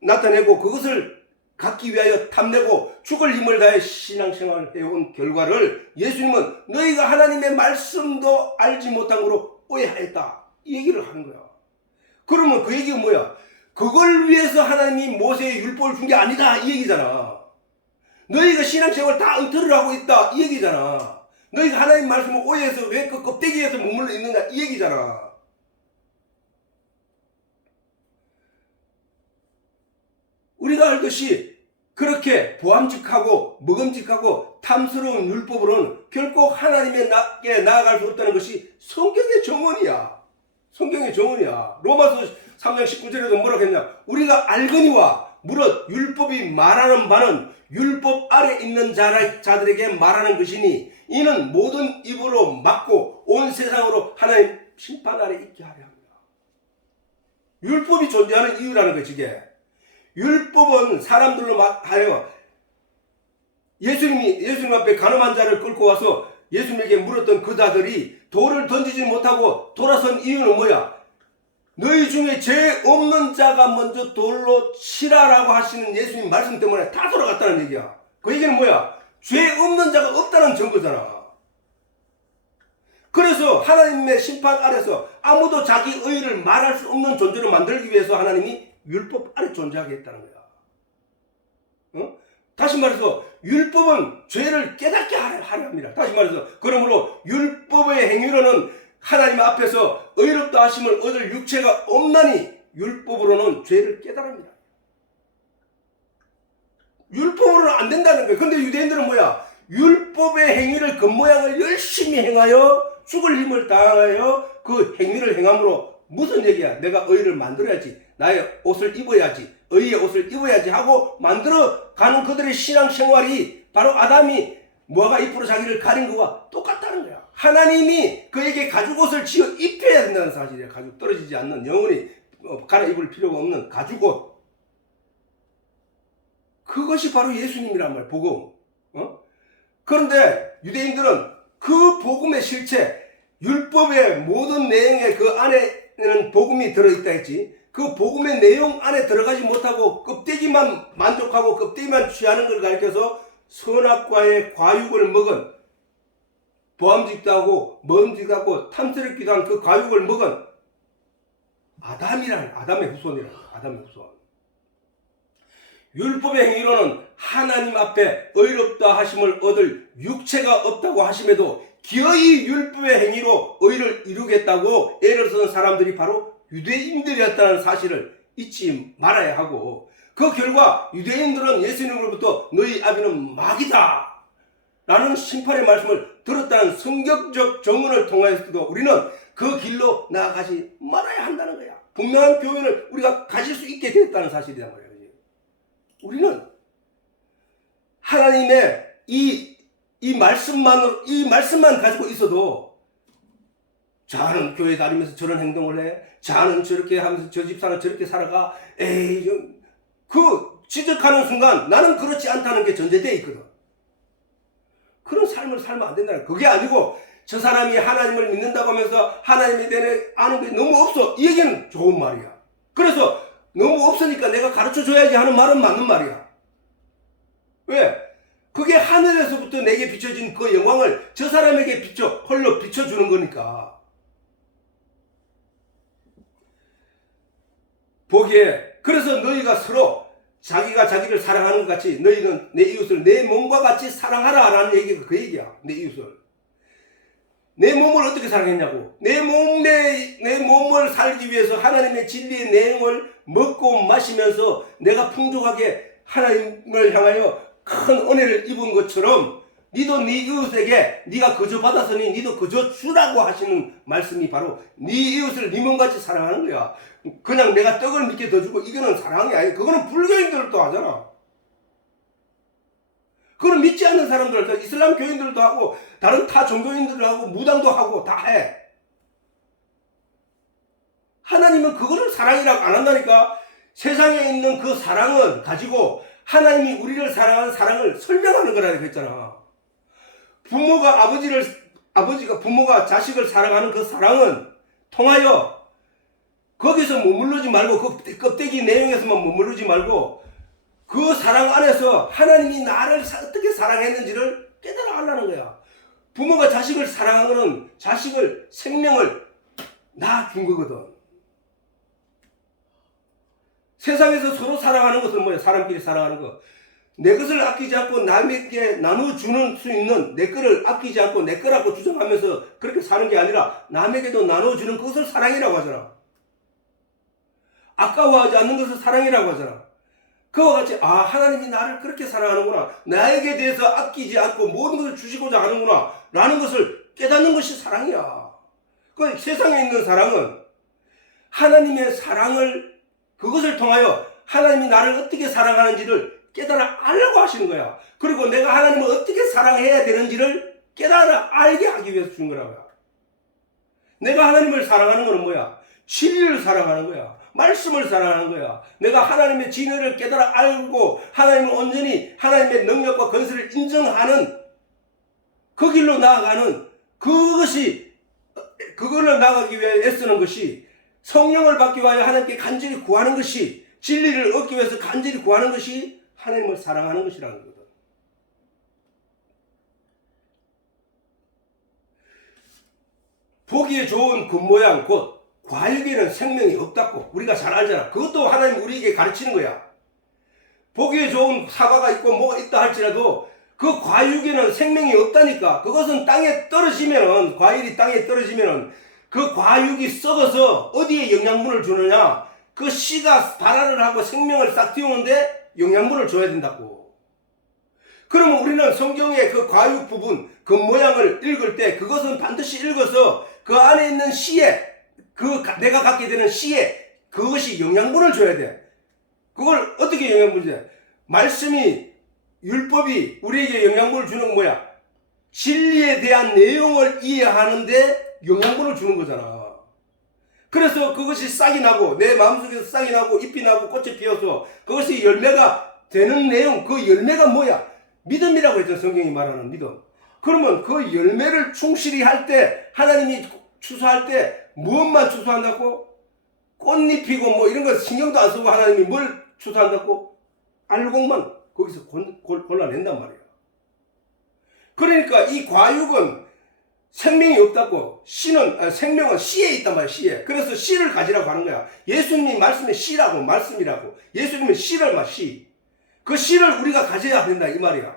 나타내고 그것을 갖기 위하여 탐내고 죽을 힘을 다해 신앙생활을 해온 결과를 예수님은 너희가 하나님의 말씀도 알지 못한 거로 오해하였다. 이 얘기를 하는 거야. 그러면 그 얘기가 뭐야? 그걸 위해서 하나님이 모세의 율법을 준 게 아니다. 이 얘기잖아. 너희가 신앙생활 다 엉터리를 하고 있다 이 얘기잖아. 너희가 하나님 말씀을 오해해서 왜 그 껍데기에서 머물러 있는가 이 얘기잖아. 우리가 알듯이 그렇게 보암직하고 먹음직하고 탐스러운 율법으로는 결코 하나님께 나아갈 수 없다는 것이 성경의 정언이야. 성경의 정언이야. 로마서 3장 19절에도 뭐라고 했냐. 우리가 알거니와 무릇 율법이 말하는 바는 율법 아래 있는 자들에게 말하는 것이니 이는 모든 입으로 막고 온 세상으로 하나님 심판 아래 있게 하려 합니다. 율법이 존재하는 이유라는 거지 이게. 율법은 사람들로 하여 예수님 앞에 간음한 자를 끌고 와서 예수님에게 물었던 그 자들이 돌을 던지지 못하고 돌아선 이유는 뭐야? 너희 중에 죄 없는 자가 먼저 돌로 치라라고 하시는 예수님 말씀 때문에 다 돌아갔다는 얘기야. 그 얘기는 뭐야? 죄 없는 자가 없다는 증거잖아. 그래서 하나님의 심판 아래서 아무도 자기 의의를 말할 수 없는 존재로 만들기 위해서 하나님이 율법 아래 존재하게 했다는 거야. 어? 다시 말해서 율법은 죄를 깨닫게 하려 합니다. 다시 말해서 그러므로 율법의 행위로는 하나님 앞에서 의롭다 하심을 얻을 육체가 없나니 율법으로는 죄를 깨달습니다. 율법으로는 안 된다는 거예요. 근데 유대인들은 뭐야? 율법의 행위를 겉모양을 열심히 행하여 죽을 힘을 다하여 그 행위를 행함으로 무슨 얘기야? 내가 의를 만들어야지. 나의 옷을 입어야지. 의의 옷을 입어야지 하고 만들어 가는 그들의 신앙생활이 바로 아담이 무화과 잎으로 자기를 가린 거와 똑같다는 거야. 하나님이 그에게 가죽옷을 지어 입혀야 된다는 사실이야. 가죽 떨어지지 않는 영원히 갈아입을 필요가 없는 가죽옷. 그것이 바로 예수님이란 말이야. 복음. 그런데 유대인들은 그 복음의 실체, 율법의 모든 내용의 그 안에는 복음이 들어있다 했지. 그 복음의 내용 안에 들어가지 못하고 껍데기만 만족하고 껍데기만 취하는 걸 가르쳐서 선악과의 과육을 먹은, 보암직도 하고 먹음직도 하고 탐스럽기도 한 그 과육을 먹은 아담의 후손이라. 아담의 후손. 율법의 행위로는 하나님 앞에 의롭다 하심을 얻을 육체가 없다고 하심에도 기어이 율법의 행위로 의를 이루겠다고 애를 쓰는 사람들이 바로 유대인들이었다는 사실을 잊지 말아야 하고, 그 결과 유대인들은 예수님으로부터 너희 아비는 마귀다 라는 심판의 말씀을 들었다는 성경적 정언을 통하여서도 우리는 그 길로 나아가지 말아야 한다는 거야. 분명한 교훈을 우리가 가질 수 있게 되었다는 사실이란 말이야. 우리는 하나님의 이 말씀만 가지고 있어도 자는 교회 다니면서 저런 행동을 해, 자는 저렇게 하면서 저 집사는 저렇게 살아가, 그 지적하는 순간 나는 그렇지 않다는 게 전제되어 있거든. 그런 삶을 살면 안 된다는 거야. 그게 아니고 저 사람이 하나님을 믿는다고 하면서 하나님에 대해 아는 게 너무 없어, 이 얘기는 좋은 말이야. 그래서 너무 없으니까 내가 가르쳐줘야지 하는 말은 맞는 말이야. 왜? 그게 하늘에서부터 내게 비춰진 그 영광을 저 사람에게 홀로 비춰주는 거니까. 보기에 그래서 너희가 서로 자기가 자기를 사랑하는 것 같이 너희는 내 이웃을 내 몸과 같이 사랑하라 라는 얘기가 그 얘기야. 내 이웃을. 내 몸을 어떻게 사랑했냐고. 내 몸을 살기 위해서 하나님의 진리의 내용을 먹고 마시면서 내가 풍족하게 하나님을 향하여 큰 은혜를 입은 것처럼 니도 네 이웃에게 네가 거저 받았으니 니도 거저 주라고 하시는 말씀이 바로 네 이웃을 네 몸같이 사랑하는 거야. 그냥 내가 떡을 몇 개 더 주고 이거는 사랑이 아니야. 그거는 불교인들도 하잖아. 그건 믿지 않는 사람들, 이슬람 교인들도 하고 다른 타 종교인들도 하고 무당도 하고 다 해. 하나님은 그거를 사랑이라고 안 한다니까. 세상에 있는 그 사랑은 가지고 하나님이 우리를 사랑하는 사랑을 설명하는 거라고 했잖아. 부모가 자식을 사랑하는 그 사랑은 통하여 거기서 머무르지 말고 그 껍데기 내용에서만 머무르지 말고 그 사랑 안에서 하나님이 나를 어떻게 사랑했는지를 깨달아 가려는 거야. 부모가 자식을 사랑하는 것은 자식을 생명을 낳아준 거거든. 세상에서 서로 사랑하는 것은 뭐야? 사람끼리 사랑하는 거. 내 것을 아끼지 않고 남에게 나눠주는 수 있는 내 거를 아끼지 않고 내 거라고 주장하면서 그렇게 사는 게 아니라 남에게도 나눠주는 그것을 사랑이라고 하잖아. 아까워하지 않는 것을 사랑이라고 하잖아. 그와 같이 하나님이 나를 그렇게 사랑하는구나. 나에게 대해서 아끼지 않고 모든 것을 주시고자 하는구나 라는 것을 깨닫는 것이 사랑이야. 그 세상에 있는 사랑은 하나님의 사랑을 그것을 통하여 하나님이 나를 어떻게 사랑하는지를 깨달아 알라고 하시는 거야. 그리고 내가 하나님을 어떻게 사랑해야 되는지를 깨달아 알게 하기 위해서 주는 거라고요. 내가 하나님을 사랑하는 것은 뭐야? 진리를 사랑하는 거야. 말씀을 사랑하는 거야. 내가 하나님의 진리를 깨달아 알고 하나님을 온전히 하나님의 능력과 권세를 인정하는 그 길로 나아가는 그걸로 나아가기 위해 애쓰는 것이 성령을 받기 위하여 하나님께 간절히 구하는 것이 진리를 얻기 위해서 간절히 구하는 것이 하나님을 사랑하는 것이라는 거거든. 보기에 좋은 겉모양 곧 과육에는 생명이 없다고 우리가 잘 알잖아. 그것도 하나님 우리에게 가르치는 거야. 보기에 좋은 사과가 있고 뭐가 있다 할지라도 그 과육에는 생명이 없다니까. 그것은 땅에 떨어지면은, 과일이 땅에 떨어지면은 그 과육이 썩어서 어디에 영양분을 주느냐? 그 씨가 발화를 하고 생명을 싹 틔우는데 영양분을 줘야 된다고. 그러면 우리는 성경의 그 과육 부분, 그 모양을 읽을 때 그것은 반드시 읽어서 그 안에 있는 씨에, 내가 갖게 되는 씨에 그것이 영양분을 줘야 돼. 그걸 어떻게 영양분을 줘야 돼? 말씀이, 율법이 우리에게 영양분을 주는 건 뭐야? 진리에 대한 내용을 이해하는데 영양분을 주는 거잖아. 그래서 그것이 싹이 나고 내 마음속에서 싹이 나고 잎이 나고 꽃이 피어서 그것이 열매가 되는 내용, 그 열매가 뭐야? 믿음이라고 했죠. 성경이 말하는 믿음. 그러면 그 열매를 충실히 할 때, 하나님이 추수할 때 무엇만 추수한다고? 꽃잎이고 뭐 이런 거 신경도 안 쓰고 하나님이 뭘 추수한다고? 알곡만 거기서 골라낸단 말이야. 그러니까 이 과육은 생명이 없다고, 생명은 씨에 있단 말이야, 씨에. 그래서 씨를 가지라고 하는 거야. 예수님이 말씀의 씨라고, 말씀이라고. 예수님은 씨를 씨. 그 씨를 우리가 가져야 된다, 이 말이야.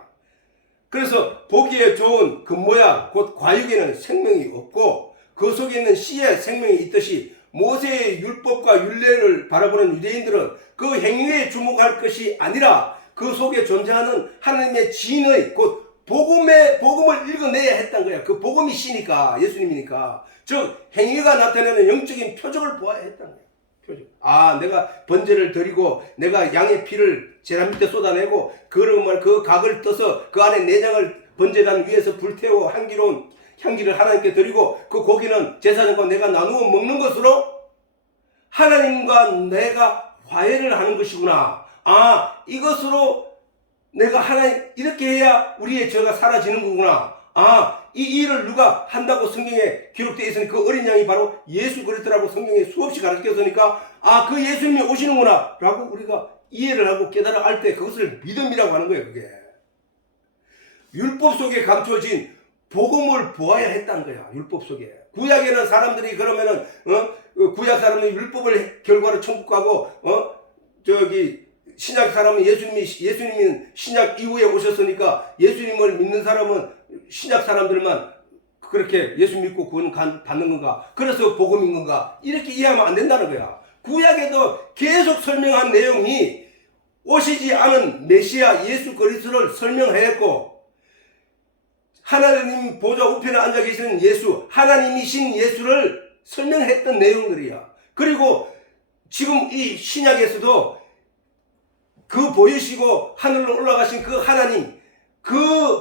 그래서 보기에 좋은 겉모양, 곧 과육에는 생명이 없고, 그 속에 있는 씨에 생명이 있듯이, 모세의 율법과 율례를 바라보는 유대인들은 그 행위에 주목할 것이 아니라, 그 속에 존재하는 하나님의 진의, 곧 복음을 읽어내야 했던 거야. 그 복음이 씨니까, 예수님이니까. 즉 행위가 나타내는 영적인 표적을 보아야 했다는 거야. 표적. 내가 번제를 드리고 내가 양의 피를 제단 밑에 쏟아내고 그러면 그 각을 떠서 그 안에 내장을 번제단 위에서 불태워 향기로운 향기를 하나님께 드리고 그 고기는 제사장과 내가 나누어 먹는 것으로 하나님과 내가 화해를 하는 것이구나. 이것으로 내가 하나님 이렇게 해야 우리의 죄가 사라지는 거구나. 이 일을 누가 한다고 성경에 기록되어 있으니 그 어린 양이 바로 예수 그리스도라고 성경에 수없이 가르쳤으니까 그 예수님이 오시는구나 라고 우리가 이해를 하고 깨달아 알 때 그것을 믿음이라고 하는 거예요. 그게 율법 속에 감춰진 복음을 보아야 했다는 거야. 율법 속에. 구약에는 사람들이 그러면은 구약 사람들이 율법을 결과로 천국 가고 신약 사람은 예수님은 신약 이후에 오셨으니까 예수님을 믿는 사람은 신약 사람들만 그렇게 예수 믿고 구원 받는 건가? 그래서 복음인 건가? 이렇게 이해하면 안 된다는 거야. 구약에도 계속 설명한 내용이 오시지 않은 메시아 예수 그리스도를 설명했고 하나님 보좌 우편에 앉아 계시는 예수, 하나님이신 예수를 설명했던 내용들이야. 그리고 지금 이 신약에서도 그 보이시고 하늘로 올라가신 그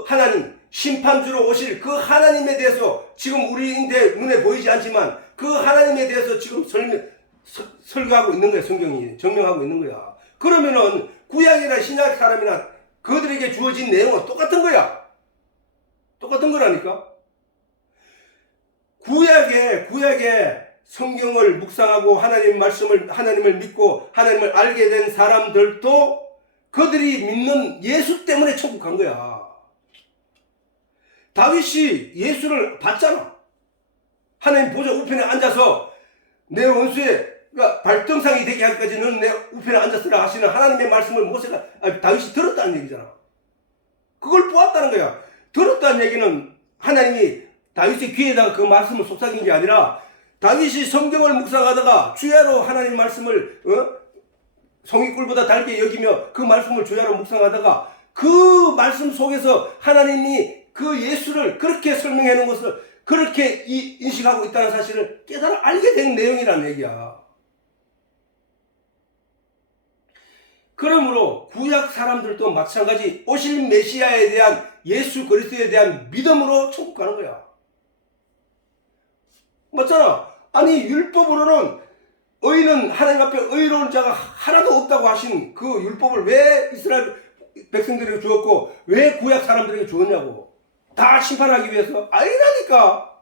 하나님 심판주로 오실 그 하나님에 대해서 지금 우리인데 눈에 보이지 않지만 그 하나님에 대해서 지금 설교하고 있는 거야. 성경이 증명하고 있는 거야. 그러면은 구약이나 신약 사람이나 그들에게 주어진 내용은 똑같은 거야. 똑같은 거라니까. 구약에 성경을 묵상하고 하나님을 믿고 하나님을 알게 된 사람들도 그들이 믿는 예수 때문에 천국 간 거야. 다윗이 예수를 봤잖아. 하나님 보좌 우편에 앉아서 내 원수의 그러니까 발등상이 되게 하기까지는 내 우편에 앉았으라 하시는 하나님의 말씀을 다윗이 들었다는 얘기잖아. 그걸 보았다는 거야. 들었다는 얘기는 하나님이 다윗의 귀에다가 그 말씀을 속삭인 게 아니라 다윗이 성경을 묵상하다가 주야로 하나님 말씀을 송이꿀보다 달게 여기며 그 말씀을 주야로 묵상하다가 그 말씀 속에서 하나님이 그 예수를 그렇게 설명해 놓은 것을 그렇게 인식하고 있다는 사실을 깨달아 알게 된 내용이라는 얘기야. 그러므로 구약 사람들도 마찬가지 오실 메시아에 대한 예수 그리스도에 대한 믿음으로 천국 가는 거야. 맞잖아. 아니 율법으로는 의인은 하나님 앞에 의로운 자가 하나도 없다고 하신 그 율법을 왜 이스라엘 백성들에게 주었고 왜 구약 사람들에게 주었냐고. 다 심판하기 위해서. 아니라니까.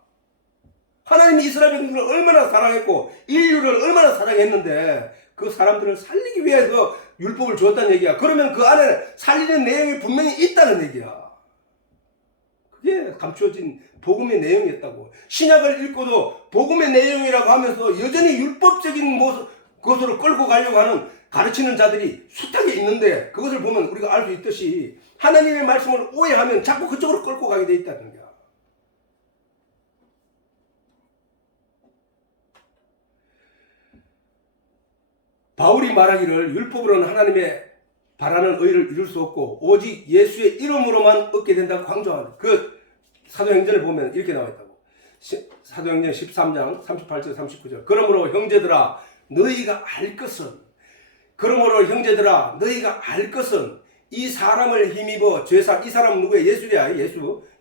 하나님이 이스라엘 백성들을 얼마나 사랑했고 인류를 얼마나 사랑했는데 그 사람들을 살리기 위해서 율법을 주었다는 얘기야. 그러면 그 안에 살리는 내용이 분명히 있다는 얘기야. 그게 감추어진 복음의 내용이었다고. 신약을 읽고도 복음의 내용이라고 하면서 여전히 율법적인 것으로 끌고 가려고 하는 가르치는 자들이 숱하게 있는데 그것을 보면 우리가 알 수 있듯이 하나님의 말씀을 오해하면 자꾸 그쪽으로 끌고 가게 돼 있다는 거야. 바울이 말하기를 율법으로는 하나님의 바라는 의를 이룰 수 없고 오직 예수의 이름으로만 얻게 된다고 강조하는 그 사도행전을 보면 이렇게 나와 있다고. 사도행전 13장 38절 39절 그러므로 형제들아 너희가 알 것은 이 사람을 힘입어 죄사 이 사람은 누구야? 예수야.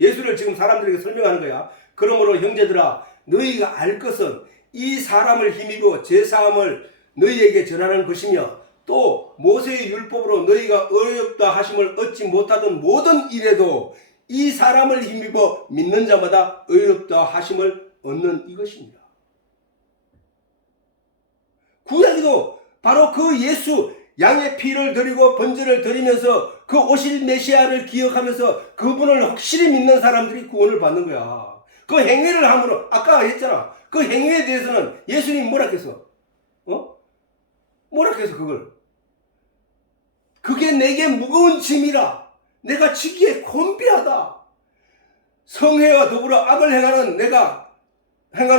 예수를 지금 사람들에게 설명하는 거야. 그러므로 형제들아 너희가 알 것은 이 사람을 힘입어 죄사함을 너희에게 전하는 것이며 또 모세의 율법으로 너희가 어렵다 하심을 얻지 못하던 모든 일에도 이 사람을 힘입어 믿는 자마다 어렵다 하심을 얻는 이것입니다. 구약에도 바로 그 예수 양의 피를 드리고 번제를 드리면서 그 오실 메시아를 기억하면서 그분을 확실히 믿는 사람들이 구원을 받는 거야. 그 행위를 함으로 아까 했잖아. 그 행위에 대해서는 예수님이 뭐라 했어? 뭐라 해서 그게 내게 무거운 짐이라 내가 지기에 곤비하다. 성회와 더불어 악을 행하는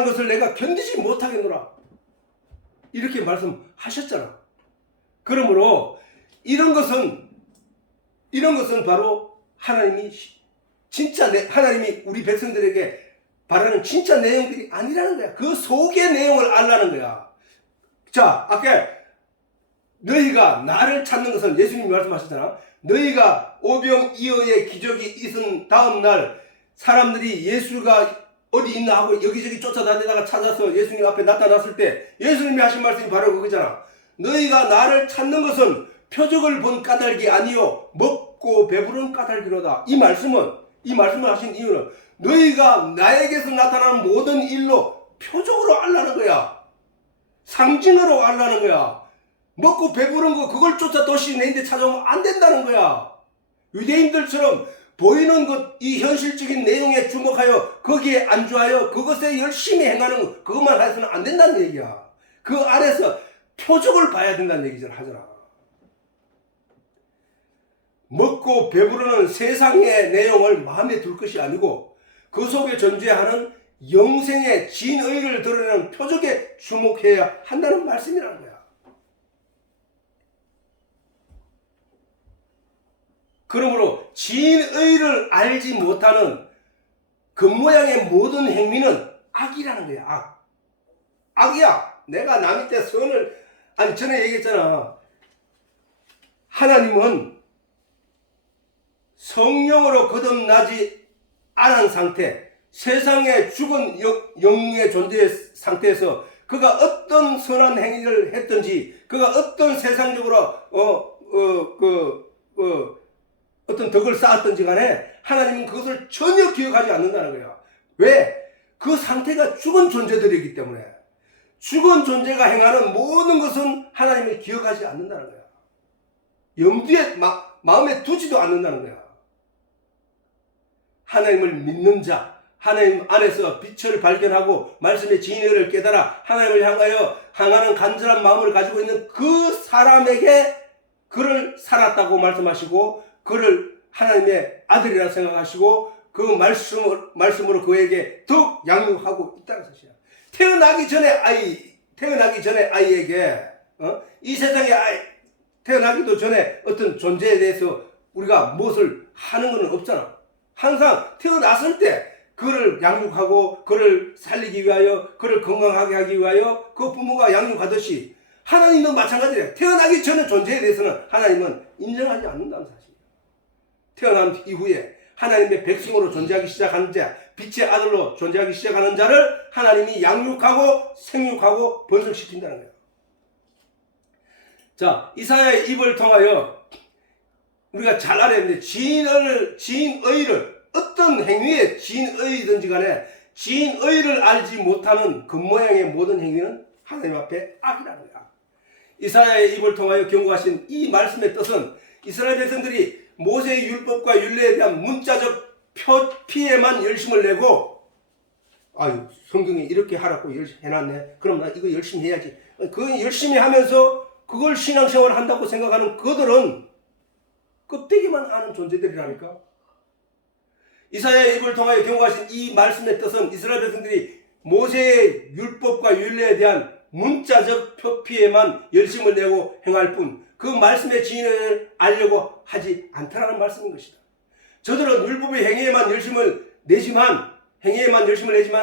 것을 내가 견디지 못하겠노라. 이렇게 말씀하셨잖아. 그러므로 이런 것은 바로 하나님이 우리 백성들에게 바라는 진짜 내용들이 아니라는 거야. 그 속의 내용을 알라는 거야. 자, 아까 너희가 나를 찾는 것은 예수님이 말씀하셨잖아. 너희가 오병이어의 기적이 있은 다음 날 사람들이 예수가 어디 있나 하고 여기저기 쫓아다니다가 찾아서 예수님 앞에 나타났을 때 예수님이 하신 말씀이 바로 그거잖아. 너희가 나를 찾는 것은 표적을 본 까닭이 아니요 먹고 배부른 까닭이로다. 이 말씀을 하신 이유는 너희가 나에게서 나타나는 모든 일로 표적으로 알라는 거야. 상징으로 알라는 거야. 먹고 배부른 거 그걸 쫓아 도시 내인데 찾아오면 안 된다는 거야. 유대인들처럼 보이는 것, 이 현실적인 내용에 주목하여 거기에 안주하여 그것에 열심히 행하는 그것만 해서는 안 된다는 얘기야. 그 안에서 표적을 봐야 된다는 얘기를 하잖아. 먹고 배부르는 세상의 내용을 마음에 둘 것이 아니고 그 속에 존재하는 영생의 진의를 드러내는 표적에 주목해야 한다는 말씀이라는 거야. 그러므로 진의를 알지 못하는 그 모양의 모든 행위는 악이라는 거야. 악이야. 내가 남한테 전에 얘기했잖아. 하나님은 성령으로 거듭나지 않은 상태, 세상에 죽은 영의 존재의 상태에서 그가 어떤 선한 행위를 했든지, 그가 어떤 세상적으로 어떤 덕을 쌓았든지 간에 하나님은 그것을 전혀 기억하지 않는다는 거야. 왜? 그 상태가 죽은 존재들이기 때문에. 죽은 존재가 행하는 모든 것은 하나님이 기억하지 않는다는 거야. 염두에 마음에 두지도 않는다는 거야. 하나님을 믿는 자, 하나님 안에서 빛을 발견하고 말씀의 진리를 깨달아 하나님을 향하여 향하는 간절한 마음을 가지고 있는 그 사람에게 그를 살았다고 말씀하시고 그를 하나님의 아들이라 생각하시고 그 말씀으로 그에게 더욱 양육하고 있다는 사실이야. 태어나기 전에 아이에게 이 세상에 태어나기도 전에 어떤 존재에 대해서 우리가 무엇을 하는 건 없잖아. 항상 태어났을 때 그를 양육하고 그를 살리기 위하여 그를 건강하게 하기 위하여 그 부모가 양육하듯이 하나님도 마찬가지예요. 태어나기 전의 존재에 대해서는 하나님은 인정하지 않는다는 사실이에요. 태어난 이후에 하나님의 백성으로 존재하기 시작하는 자, 빛의 아들로 존재하기 시작하는 자를 하나님이 양육하고 생육하고 번성시킨다는 거예요. 자, 이사야의 입을 통하여 우리가 잘 알아야 되는데 지인의를 어떤 행위에 지인의든지 간에 지인의를 알지 못하는 그 모양의 모든 행위는 하나님 앞에 악이라는 거야. 이사야의 입을 통하여 경고하신 이 말씀의 뜻은 이스라엘 백성들이 모세의 율법과 율례에 대한 문자적 표피에만 열심을 내고 성경이 이렇게 하라고 해놨네. 그럼 나 이거 열심히 해야지. 그 열심히 하면서 그걸 신앙생활을 한다고 생각하는 그들은 껍데기만 아는 존재들이라니까. 이사야의 입을 통하여 경고하신 이 말씀의 뜻은 이스라엘 백성들이 모세의 율법과 율례에 대한 문자적 표피에만 열심을 내고 행할 뿐 그 말씀의 진리를 알려고 하지 않다라는 말씀인 것이다. 저들은 율법의 행위에만 열심을 내지만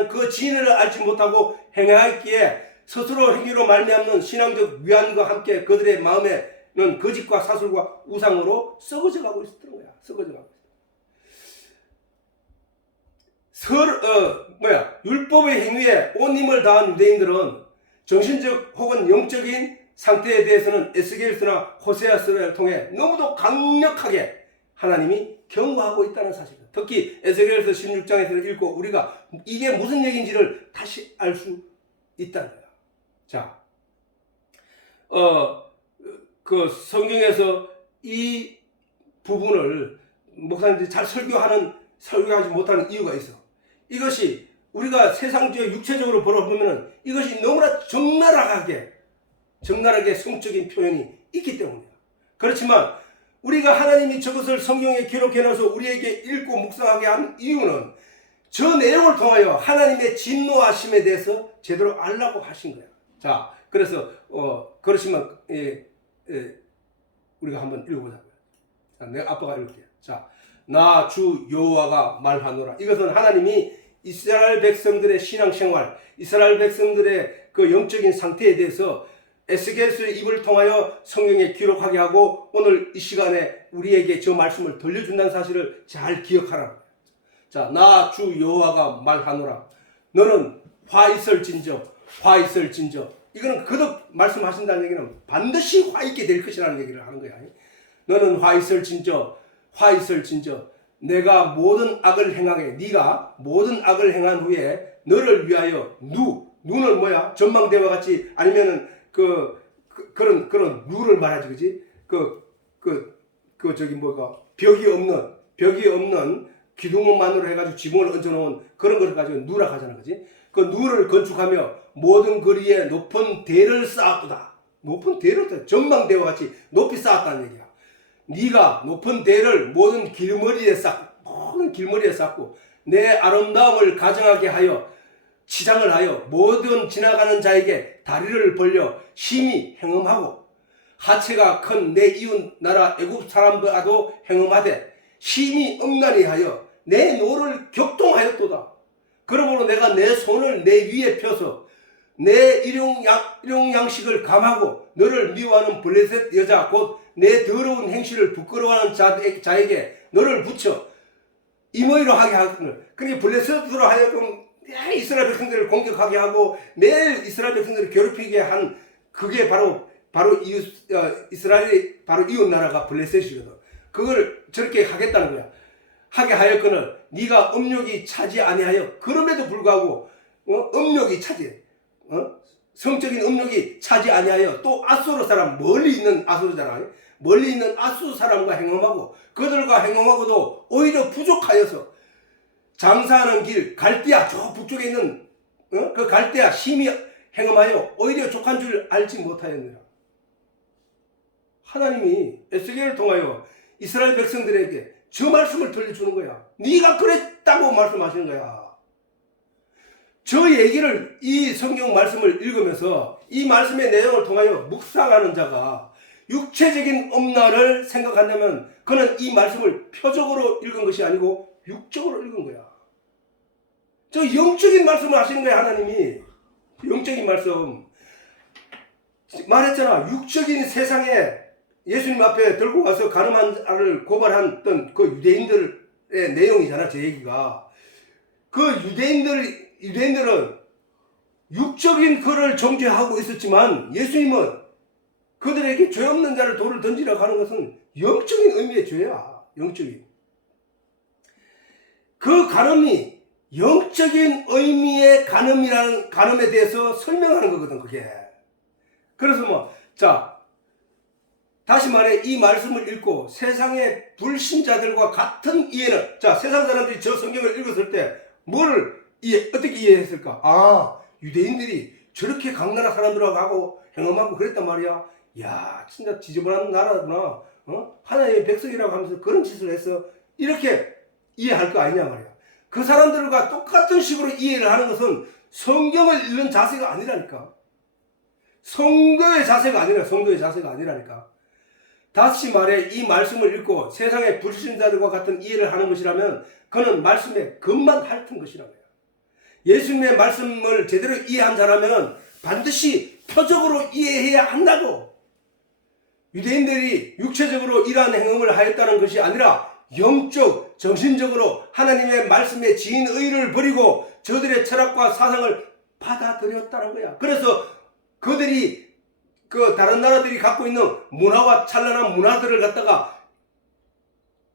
그 진리를 알지 못하고 행하기에 스스로 행위로 말미암는 신앙적 위안과 함께 그들의 마음에는 거짓과 사술과 우상으로 썩어져 가고 있었던 거야. 썩어져 가고 있어. 율법의 행위에 온 힘을 다한 유대인들은 정신적 혹은 영적인 상태에 대해서는 에스겔서나 호세아서를 통해 너무도 강력하게 하나님이 경고하고 있다는 사실입니다. 특히 에스겔서 16장에서 읽고 우리가 이게 무슨 얘기인지를 다시 알 수 있다는 거예요. 자, 그 성경에서 이 부분을 목사님들이 잘 설교하지 못하는 이유가 있어. 이것이 우리가 세상적 육체적으로 보면 이것이 너무나 적나라하게 성적인 표현이 있기 때문이야. 그렇지만 우리가 하나님이 저것을 성경에 기록해놔서 우리에게 읽고 묵상하게 한 이유는 저 내용을 통하여 하나님의 진노하심에 대해서 제대로 알라고 하신 거야. 자, 그래서 그렇지만 우리가 한번 읽어보자고요. 자, 내가 아빠가 읽을게요. 자, 나 주 여호와가 말하노라. 이것은 하나님이 이스라엘 백성들의 신앙생활, 이스라엘 백성들의 그 영적인 상태에 대해서 에스겔서의 입을 통하여 성경에 기록하게 하고 오늘 이 시간에 우리에게 저 말씀을 들려준다는 사실을 잘 기억하라. 자, 나 주 여호와가 말하노라. 너는 화 있을진저. 이거는 거듭 말씀하신다는 얘기는 반드시 화 있게 될 것이라는 얘기를 하는 거야. 너는 화 있을진저. 내가 모든 악을 행하게, 네가 모든 악을 행한 후에 너를 위하여 누는 뭐야? 전망대와 같이 아니면은 그런 누를 말하지, 그지? 벽이 없는 기둥만으로 해가지고 지붕을 얹어놓은 그런 걸 가지고 누라 하잖아, 그지? 그 누를 건축하며 모든 거리에 높은 대를 쌓았도다. 높은 대를 전망대와 같이 높이 쌓았다는 얘기야. 네가 높은 대를 모든 길머리에 쌓고 내 아름다움을 가정하게 하여 치장을 하여 모든 지나가는 자에게 다리를 벌려 심히 행음하고 하체가 큰 내 이웃 나라 애굽 사람들아도 행음하되 심히 억난히 하여 내 노를 격동하였도다. 그러므로 내가 내 손을 내 위에 펴서 내 일용 양식을 감하고 너를 미워하는 블레셋 여자 곧 내 더러운 행실을 부끄러워하는 자에게 너를 붙여 임의로 하게 하거늘. 그러니 블레셋으로 하여금 이스라엘 백성들을 공격하게 하고 매일 이스라엘 백성들을 괴롭히게 한 그게 바로 이스라엘이 바로 이웃 나라가 블레셋이거든. 그걸 저렇게 하겠다는 거야. 하게 하였거늘 네가 음욕이 차지 아니하여 그럼에도 불구하고 음욕이 차지 성적인 음욕이 차지 아니하여 또 아수르 사람 멀리 있는 아수르잖아. 멀리 있는 아수르 사람과 행음하고 그들과 행음하고도 오히려 부족하여서 장사하는 길 갈대아 저 북쪽에 있는 그 갈대아 심히 행음하여 오히려 족한 줄 알지 못하였느라. 하나님이 에스겔을 통하여 이스라엘 백성들에게 저 말씀을 들려주는 거야. 네가 그랬다고 말씀하시는 거야. 저 얘기를 이 성경 말씀을 읽으면서 이 말씀의 내용을 통하여 묵상하는 자가 육체적인 엄나를 생각한다면 그는 이 말씀을 표적으로 읽은 것이 아니고 육적으로 읽은 거야. 저 영적인 말씀을 하시는 거야. 하나님이 영적인 말씀 말했잖아. 육적인 세상에 예수님 앞에 들고 가서 가늠한 자를 고발했던 그 유대인들의 내용이잖아. 제 얘기가. 그 유대인들은 육적인 그를 정죄하고 있었지만 예수님은 그들에게 죄 없는 자를 돌을 던지라고 하는 것은 영적인 의미의 죄야. 영적인. 그 간음이 영적인 의미의 간음에 대해서 설명하는 거거든, 그게. 그래서 다시 말해, 이 말씀을 읽고 세상의 불신자들과 같은 이해는, 세상 사람들이 저 성경을 읽었을 때 어떻게 이해했을까? 아, 유대인들이 저렇게 강나라 사람들하고 하고 행음하고 그랬단 말이야. 야, 진짜 지저분한 나라구나. 하나님의 백성이라고 하면서 그런 짓을 했어. 이렇게 이해할 거 아니냐 말이야. 그 사람들과 똑같은 식으로 이해를 하는 것은 성경을 읽는 자세가 아니라니까. 성도의 자세가 아니라니까. 다시 말해, 이 말씀을 읽고 세상의 불신자들과 같은 이해를 하는 것이라면 그는 말씀에 금만 핥은 것이라고요. 예수님의 말씀을 제대로 이해한 자라면 반드시 표적으로 이해해야 한다고. 유대인들이 육체적으로 이러한 행음을 하였다는 것이 아니라 영적, 정신적으로 하나님의 말씀에 지인 의를 버리고 저들의 철학과 사상을 받아들였다는 거야. 그래서 그들이 다른 나라들이 갖고 있는 문화와 찬란한 문화들을 갖다가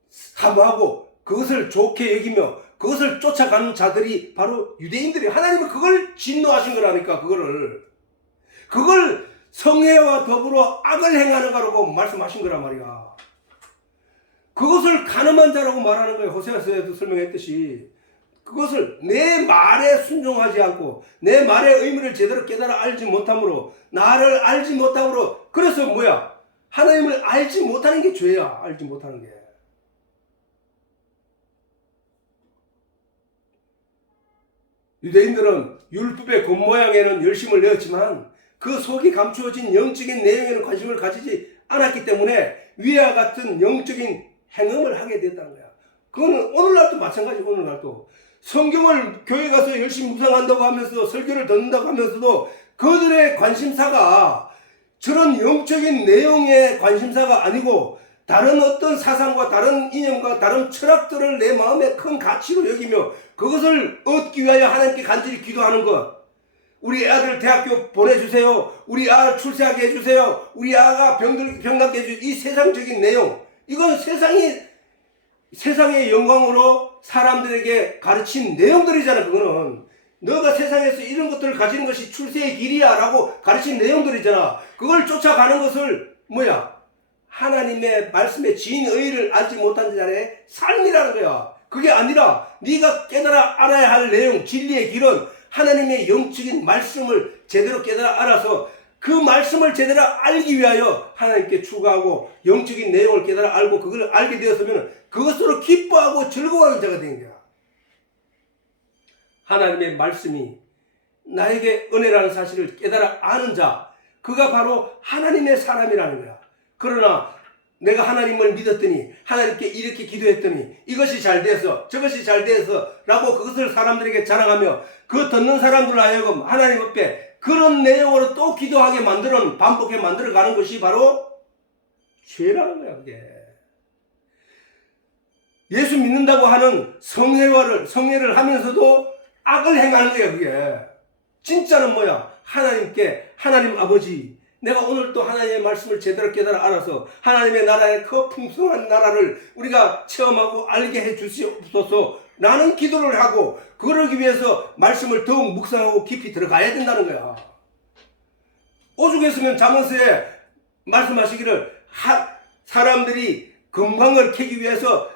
사모하고 그것을 좋게 여기며 그것을 쫓아가는 자들이 바로 유대인들이. 하나님은 그걸 진노하신 거라니까. 그걸 성애와 더불어 악을 행하는 거라고 말씀하신 거란 말이야. 그것을 간음한 자라고 말하는 거예요. 호세아서에도 설명했듯이. 그것을 내 말에 순종하지 않고 내 말의 의미를 제대로 깨달아 알지 못함으로, 나를 알지 못함으로, 그래서 하나님을 알지 못하는 게 죄야. 알지 못하는 게. 유대인들은 율법의 겉모양에는 열심을 내었지만 그 속이 감추어진 영적인 내용에는 관심을 가지지 않았기 때문에 위와 같은 영적인 행음을 하게 됐다는 거야. 그거는 오늘날도 마찬가지. 오늘날도 성경을 교회 가서 열심히 묵상한다고 하면서도 설교를 듣는다고 하면서도 그들의 관심사가 저런 영적인 내용의 관심사가 아니고 다른 어떤 사상과 다른 이념과 다른 철학들을 내 마음에 큰 가치로 여기며 그것을 얻기 위하여 하나님께 간절히 기도하는 것. 우리 아들 대학교 보내주세요. 우리 아들 출세하게 해주세요. 우리 아가 병낫게 해주세요. 이 세상적인 내용, 이건 세상의 영광으로 사람들에게 가르친 내용들이잖아. 그거는 너가 세상에서 이런 것들을 가지는 것이 출세의 길이야 라고 가르친 내용들이잖아. 그걸 쫓아가는 것을 하나님의 말씀에 지인 의를 알지 못한 자의 삶이라는 거야. 그게 아니라 네가 깨달아 알아야 할 내용, 진리의 길은 하나님의 영적인 말씀을 제대로 깨달아 알아서 그 말씀을 제대로 알기 위하여 하나님께 추구하고 영적인 내용을 깨달아 알고 그걸 알게 되었으면 그것으로 기뻐하고 즐거워하는 자가 된 거야. 하나님의 말씀이 나에게 은혜라는 사실을 깨달아 아는 자, 그가 바로 하나님의 사람이라는 거야. 그러나 내가 하나님을 믿었더니, 하나님께 이렇게 기도했더니 이것이 잘 돼서 저것이 잘 돼서 라고 그것을 사람들에게 자랑하며 그 듣는 사람들 하여금 하나님 앞에 그런 내용으로 또 기도하게 만들어 반복해 만들어가는 것이 바로 죄라는 거야. 그게 예수 믿는다고 하는 성례를 하면서도 악을 행하는 거야. 그게 진짜는 하나님께, 하나님 아버지, 내가 오늘 또 하나님의 말씀을 제대로 깨달아 알아서 하나님의 나라의 그 풍성한 나라를 우리가 체험하고 알게 해 주시옵소서. 나는 기도를 하고 그러기 위해서 말씀을 더욱 묵상하고 깊이 들어가야 된다는 거야. 오죽했으면 잠언서에 말씀하시기를 사람들이 금광을 캐기 위해서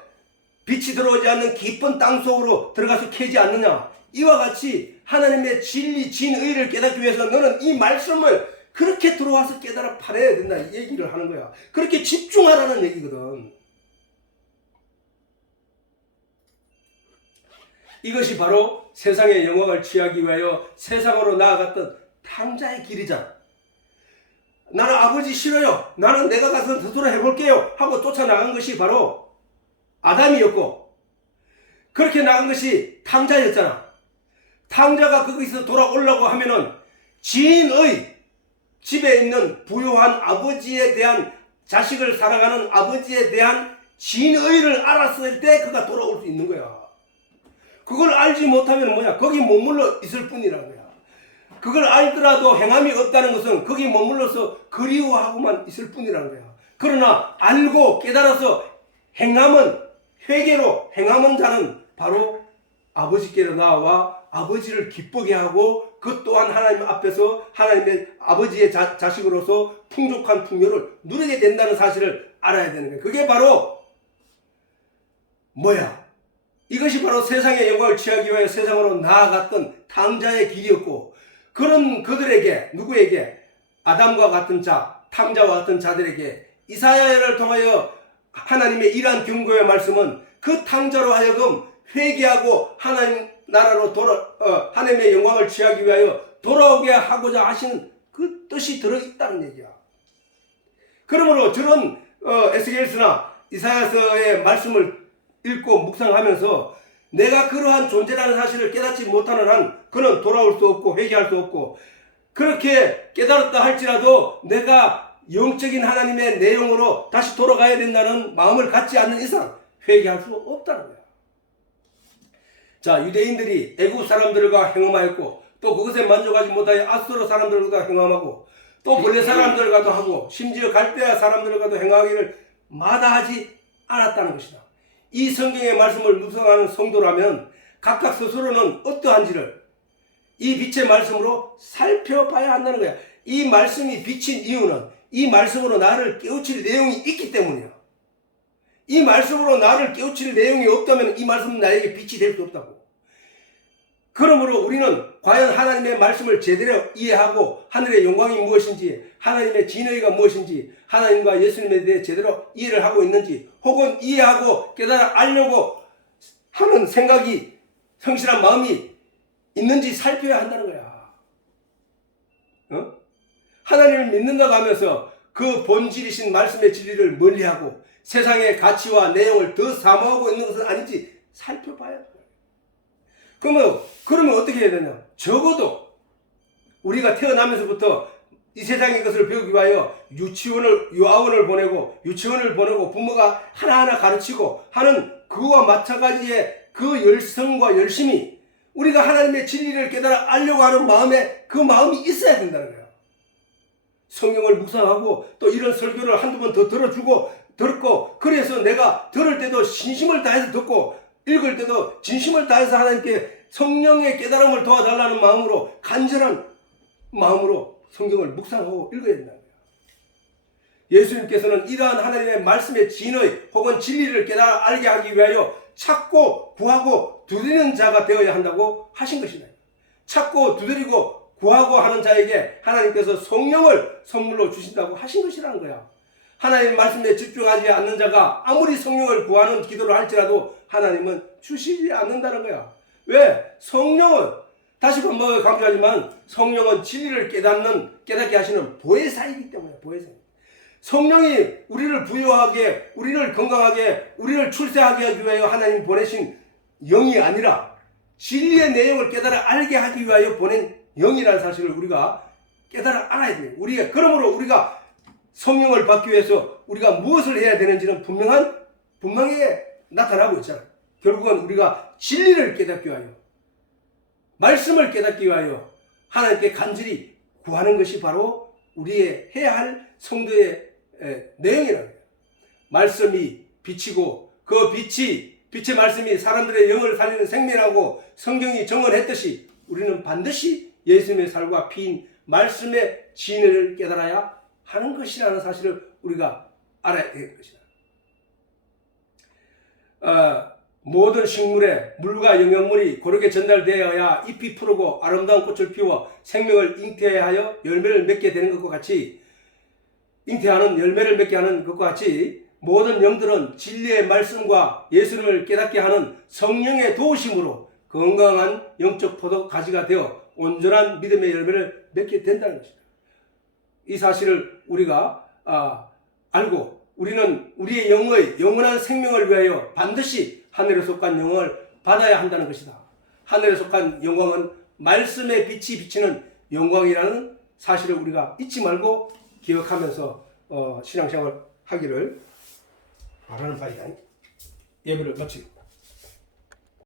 빛이 들어오지 않는 깊은 땅 속으로 들어가서 캐지 않느냐. 이와 같이 하나님의 진리, 진의를 깨닫기 위해서 너는 이 말씀을 그렇게 들어와서 깨달아 팔아야 된다. 이 얘기를 하는 거야. 그렇게 집중하라는 얘기거든. 이것이 바로 세상의 영광을 취하기 위하여 세상으로 나아갔던 탕자의 길이잖아. 나는 아버지 싫어요. 나는 내가 가서 스스로 해볼게요. 하고 쫓아나간 것이 바로 아담이었고, 그렇게 나간 것이 탕자였잖아. 탕자가 거기서 돌아오려고 하면은 지인의 집에 있는 부유한 아버지에 대한, 자식을 사랑하는 아버지에 대한 진의를 알았을 때 그가 돌아올 수 있는 거야. 그걸 알지 못하면 뭐야? 거기 머물러 있을 뿐이라는 거야. 그걸 알더라도 행함이 없다는 것은 거기 머물러서 그리워하고만 있을 뿐이라는 거야. 그러나 알고 깨달아서 행함은, 회개로 행함은 자는 바로 아버지께로 나와 아버지를 기쁘게 하고 그 또한 하나님 앞에서 하나님의 아버지의 자식으로서 풍족한 풍요를 누리게 된다는 사실을 알아야 되는 거예요. 그게 바로 뭐야? 이것이 바로 세상의 영광을 취하기 위해 세상으로 나아갔던 탕자의 길이었고, 그런 그들에게, 누구에게? 아담과 같은 자, 탕자와 같은 자들에게 이사야를 통하여 하나님의 이러한 경고의 말씀은 그 탕자로 하여금 회개하고 하나님 나라로 하나님의 영광을 취하기 위하여 돌아오게 하고자 하시는 그 뜻이 들어있다는 얘기야. 그러므로 저런 에스겔서나 이사야서의 말씀을 읽고 묵상하면서 내가 그러한 존재라는 사실을 깨닫지 못하는 한 그는 돌아올 수 없고 회개할 수 없고, 그렇게 깨달았다 할지라도 내가 영적인 하나님의 내용으로 다시 돌아가야 된다는 마음을 갖지 않는 이상 회개할 수 없다는 거야. 자, 유대인들이 애굽 사람들과 행함하였고, 또 그것에 만족하지 못하여 아수르 사람들과 행함하고, 또 블레 사람들과도 하고, 심지어 갈대아 사람들과도 행하기를 마다하지 않았다는 것이다. 이 성경의 말씀을 묵상하는 성도라면 각각 스스로는 어떠한지를 이 빛의 말씀으로 살펴봐야 한다는 거야. 이 말씀이 비친 이유는 이 말씀으로 나를 깨우칠 내용이 있기 때문이야. 이 말씀으로 나를 깨우칠 내용이 없다면 이 말씀은 나에게 빛이 될 수 없다고. 그러므로 우리는 과연 하나님의 말씀을 제대로 이해하고 하늘의 영광이 무엇인지, 하나님의 진의가 무엇인지, 하나님과 예수님에 대해 제대로 이해를 하고 있는지, 혹은 이해하고 깨달아 알려고 하는 생각이, 성실한 마음이 있는지 살펴야 한다는 거야. 하나님을 믿는다고 하면서 그 본질이신 말씀의 진리를 멀리하고 세상의 가치와 내용을 더 사모하고 있는 것은 아닌지 살펴봐야 돼. 그러면 어떻게 해야 되냐? 적어도 우리가 태어나면서부터 이 세상의 것을 배우기 위하여 유아원을 보내고 유치원을 보내고 부모가 하나하나 가르치고 하는 그와 마찬가지의 그 열성과 열심이 우리가 하나님의 진리를 깨달아 알려고 하는 마음에 그 마음이 있어야 된다는 거예요. 성경을 묵상하고 또 이런 설교를 한두 번 더 듣고 그래서 내가 들을 때도 진심을 다해서 듣고 읽을 때도 진심을 다해서 하나님께 성령의 깨달음을 도와달라는 마음으로, 간절한 마음으로 성경을 묵상하고 읽어야 된다는 거예요. 예수님께서는 이러한 하나님의 말씀의 진의 혹은 진리를 깨달아 알게 하기 위하여 찾고 구하고 두드리는 자가 되어야 한다고 하신 것이다. 찾고 두드리고 구하고 하는 자에게 하나님께서 성령을 선물로 주신다고 하신 것이라는 거야. 하나님의 말씀에 집중하지 않는 자가 아무리 성령을 구하는 기도를 할지라도 하나님은 주시지 않는다는 거야. 왜? 성령은, 다시 한번 강조하지만 성령은 진리를 깨닫게 하시는 보혜사이기 때문에. 보혜사. 성령이 우리를 부유하게, 우리를 건강하게, 우리를 출세하게 하기 위하여 하나님 보내신 영이 아니라 진리의 내용을 깨달아 알게 하기 위하여 보낸 영이라는 사실을 우리가 깨달아 알아야 돼요. 그러므로 우리가 성령을 받기 위해서 우리가 무엇을 해야 되는지는 분명하게 나타나고 있잖아요. 결국은 우리가 진리를 깨닫기 위하여, 말씀을 깨닫기 위하여 하나님께 간절히 구하는 것이 바로 우리의 해야 할 성도의 내용이라는 거예요. 말씀이 빛이고 그 빛의 말씀이 사람들의 영을 살리는 생명하고 성경이 정언했듯이 우리는 반드시 예수님의 살과 피인 말씀의 진리를 깨달아야 하는 것이라는 사실을 우리가 알아야 될 것이다. 모든 식물에 물과 영양분이 고르게 전달되어야 잎이 푸르고 아름다운 꽃을 피워 생명을 잉태하여 열매를 맺게 되는 것과 같이 잉태하는 열매를 맺게 하는 것과 같이 모든 영들은 진리의 말씀과 예수님을 깨닫게 하는 성령의 도우심으로 건강한 영적 포도 가지가 되어 온전한 믿음의 열매를 맺게 된다는 것입니다. 이 사실을 우리가 알고 우리는 우리의 영의 영원한 생명을 위하여 반드시 하늘에 속한 영광을 받아야 한다는 것이다. 하늘에 속한 영광은 말씀의 빛이 비치는 영광이라는 사실을 우리가 잊지 말고 기억하면서 신앙생활 하기를 바라는 바이다. 예배를 마치고